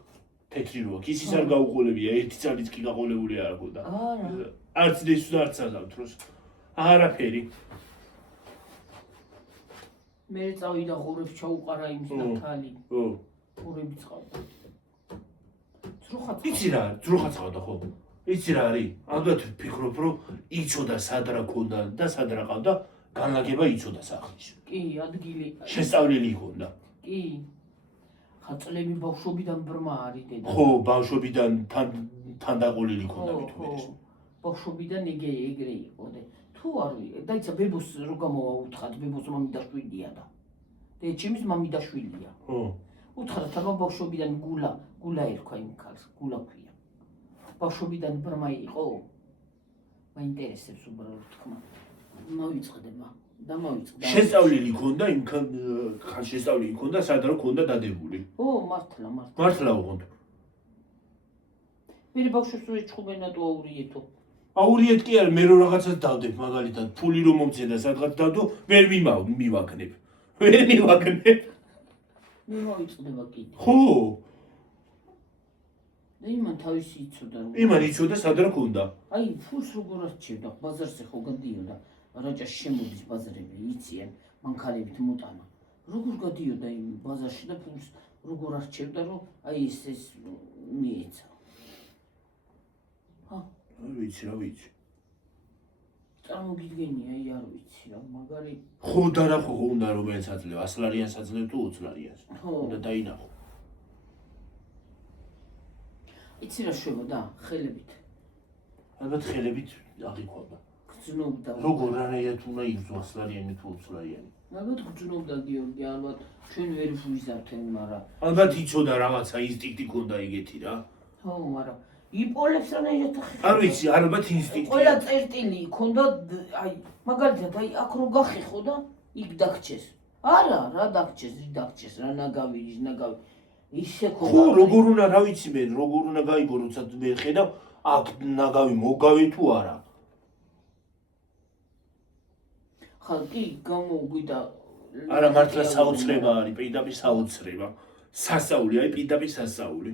თეთრი რო აქ ისიც არ გაუყოლებია ერთი წალიც კი გაყოლებული არ გქონდა არა არც ის და არც საზამთროს არაფერი მე წავიდა ღურებს ჩაუყარა იმის და თალი ო ღურები წყავდა იცი რა ძროხა წყავდა ხო იცი რა არის ალბათ ფიქრობ რომ იცოდა სად რა ქონდა და სად რა ყავდა განლაგება იცოდა სახლის კი ადგილი შესწავლილი იქონდა კი ხაწლები ბავშვობიდან ბრმა არის დედა ხო ბავშვობიდან თან დაყოლილი ქონდა მithmeres ბავშვობიდან ეგრე იყო და თუ არ დაიცა ბებოს რო გამოვაუთხათ ბებოს მამიდაშვილია და ჩემის მამიდაშვილია ხო უთხართ აბა ბავშვობიდან გულა ერქვა იმ ქალს გულა ქვია ბავშვობიდან ბრმა იყო მაინტერესებს უბრალოდ თქმა მოვიწყდება და მოვიწყდა შესწავლილი ქონდა იმ ხან შესწავლილი ქონდა სად რა ქონდა დადებული ო მართლა უღონდ მე ბავშვებს რო ეჩხუბენა თუ აურიეთო აურიეთ კი არ მე რო რაღაცას დავდებ მაგალითად ფული რომ მომწე და სადღაც დავდო ვერ მივაქნებ მე მოვიწყდება კიდე ხო და იმან თავისი იცოდა იმან იცოდა სად რა ქონდა აი ფულს როგორ არჩევდა ბაზარზე ხო გადიოდა რაჭაში შემოდის ბაზრები იციან მანქანებით მოტანა როგორ გადიოდა იმ ბაზარში და ფულს როგორ არჩევდა რომ აი ეს მიეცა არ ვიცი რა ვიცი წარმოგიდგენია აი არ ვიცი რა მაგარი ხო და რა ხო უნდა რომელიც აძლევ 100 ლარიანს აძლევ თუ 20 ლარიანს უნდა დაინახო იცი რა შვებოდა ხელებით ალბათ ხელებით აღიქვამდა გძნობდა როგორ რანაირად უნდა იგზო 100 ლარიანი თუ 20 ლარიანი ალბათ გძნობდა გიორგი ალბათ ჩვენ ვერ ვიზარდენ მაგრამ ალბათ იცოდა რაღაცა ინსტინქტი ქონდა ეგეთი რა ხო მაგრამ იპოლებს რანაირად არ ვიცი ალბათ ინსტინქტი ყველა წერტილი ქონდა აი მაგალითად აი აქ რო გახეხო და იქ დაგჭეს არა რა დაგჭეს რა ნაგავი ისე ქონდა ხო როგორ უნდა რა ვიცი მე როგორ უნდა გაიგო როცა მე ხედავ აქ ნაგავი მოგავი თუ არა ხალხი გამოუგვიდა არა მართლა საოცრება არის პირდაპირ საოცრება სასაული აი პირდაპირ სასაული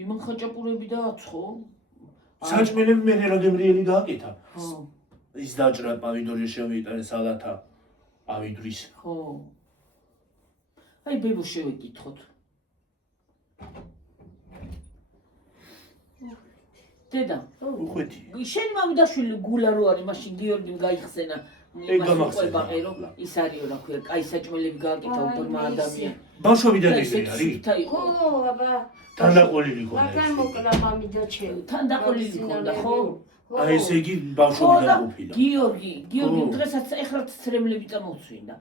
იმან ხაჭაპურები დააცხო საჭმელები მე რა გემრიელი გააკეთა ხო ის დაჭრა პავიდორი შევიტანე სალათა ავიდრის ხო აი ბებო შევეკითხოთ დედა უხვეთი შენ მამიდაშვილი გულა რო არის მაშინ გიორგიმ გაიხსენა ის არის რა ქვია კაი საჭმელები გააკეთა უბრმა ადამიანი ბავშვობიდან ეგრე არის ხო აბა თანდაყოლილი ქონდა მაგან მოკლა მამიდაჩელი თანდაყოლილი ქონდა ხო აი ესე იგი ბავშვობიდან ყოფილა გიორგი დღესაც ეხლა ცრემლები წამოვცვინდა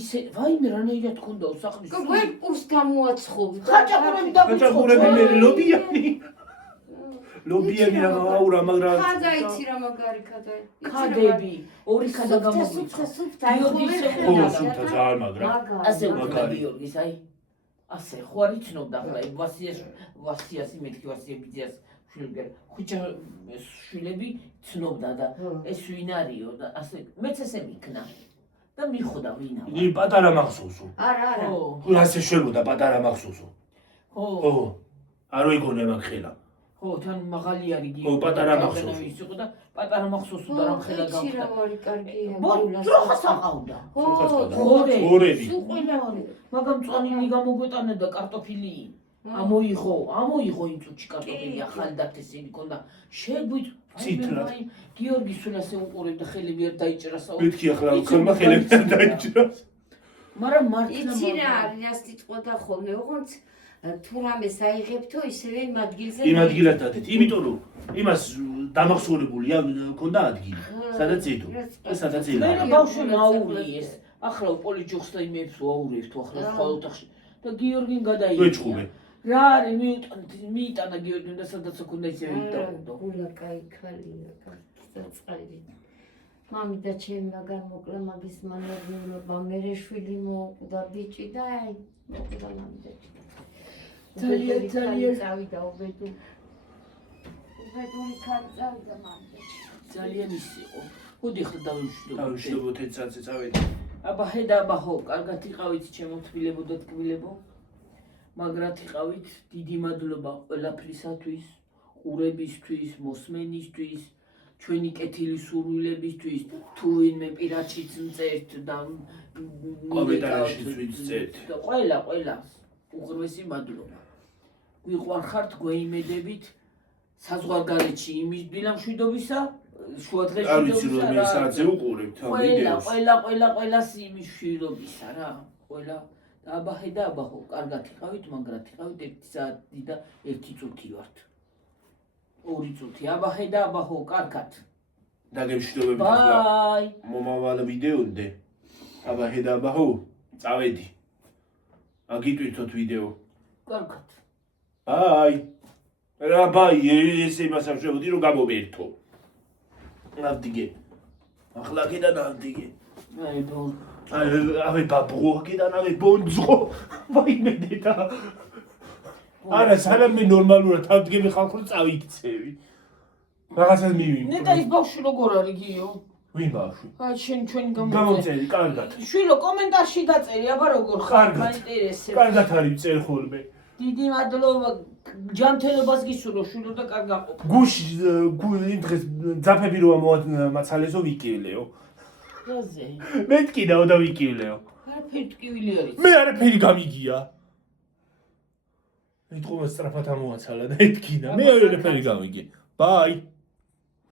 ისე ვაიმე რანაირად ქონდაო სახლის გვერდს გამოაცხობ ხაჭაპურები დაგვიწყო მე ლობიანი რა აურა მაგრამ ხადა იცი რა მაგარი ქადები ორი ქადა გამოგვიწყო ხო სუფთა ძალიან მაგრამ ასე უკდა გიორგის აი ასე ხო არ იცნობდა ახლა ვასიას იმეთქი ვასიებიძიას ხუჭა შვილები ცნობდა და ეს ვინ არისო და ასე მეც ესე მიქნა და მიხვდა ვინა იგი პატარა მახსოვსო არა ხო ასე შვებოდა პატარა მახსოვსო ხო ხო არ ვიგონე მაგ ხელა ხო თან მაღალი არის გიო ხო, პატარა მახსოვს. ის იყო და პატარა მახსოვსო და რამ ხელა იცი რა გამხდა ვარი კარგია ძროხას აყავდა ორები სულ ყველა მაგამ წვანილი გამოგვეტანა და კარტოფილი ამოიღო იმ წუთში კარტოფილი ახალი დათესილი ქონდა შეგვით ციტრად. გიორგი სულ ასე უყურებდა ხელები არ დაიჭრასაო მეთქი ახლა ხოლმე ხელები დაიჭრას მაგრამ მართლა იცი რა არის რა სიტყვა ხოლმე ოღონდ თუ რამეს აიღებთო ისევე იმ ადგილზე იმ ადგილად დადეთ იმიტომ რომ იმას დამახსოვრებულია ქონდა ადგილი სადაც ედო სადაც მე ედო ბავშვი მაულიეს ახლა პოლიჯოხს და იმებს ვაურევთ ახლა სხვა ოთახში და გიორგին გადაიჭრა ვეჭხუბე რა არის მიიტანა გიორგიმ და სადაც ქონდა ისე ვიდაუდო გულა кай ქალია კაცწაწყალი მამი და ჩემი მაგარ მოკლა მაგის მანერნულობა მერე შვილი მოუკვდა ბიჭი და აი მოკვდა მამი და ძალიან წავიდა უბედური ქალი წავიდა მამი ძალიან ის იყო მოდი ხა დავიშლო დავიშლებოთ ეცაცე წავედი აბა ჰედა აბა ხო კარგად იყავით ჩემო თბილებო და თბილებო მაგრად იყავით დიდი მადლობა ყველაფრისათვის ყურებისთვის მოსმენისთვის ჩვენი კეთილი სურვილებისთვის თუ ვინმე პირადშიც მწერთ და კომენტარშიც ვინც წერთ და ყველას უღრმესი მადლობა გვიყვარხართ გვეიმედებით საზღვარგარეთში იმის ბილამშვიდობისა შუადღეში არ ვიცი რომ მე საათზე უყურებთ ამ ვიდეოს ყველას იმის მშვიდობისა რა ყველა და აბა ჰედა აბა ხო კარგად იყავით მაგრად იყავით 1 საათი და 1 წუთი ვართ 2 წუთი აბა ჰედა აბა ხო კარგად დაგემშვიდობებით ახლა ბაი მომავალ ვიდეონდე აბა ჰედა აბა ხო წავედი აგიტვირთოთ ვიდეო კარგად ბაი რა ბაი ესე იმას არ შევედი რომ გამომერთო ნავდიგე ახლა კიდე ნავდიგე აი ბო აი ბაბრო კიდე ნავე ბონძო ვაიმე დედა არა სანამ მე ნორმალურად თავდგები ხალხო წავიქცევი რაღაცას მივიმ ნეტა ის ბავშვი როგორ არის გიო ვინ ბავშვი აი ჩვენი გამოწერი კარგად შვილო კომენტარში დაწერი აბა როგორ ხარ მაინტერესებს კარგად არის წერ ხოლმე დიდი მადლობა ჯანმრთელობას გისურვო შვილო და კარგ გაყოფ გუში იმ დღეს ძაფები როა მოცალესო ვიკივლეო რაზე მეთკიდაო და ვიკივლეო არაფერი ტკივილი არის მე არაფერი გამიგია მე თქო სწრაფად ამოაცალა და ეთქინა მე არაფერი გამიგე ბაი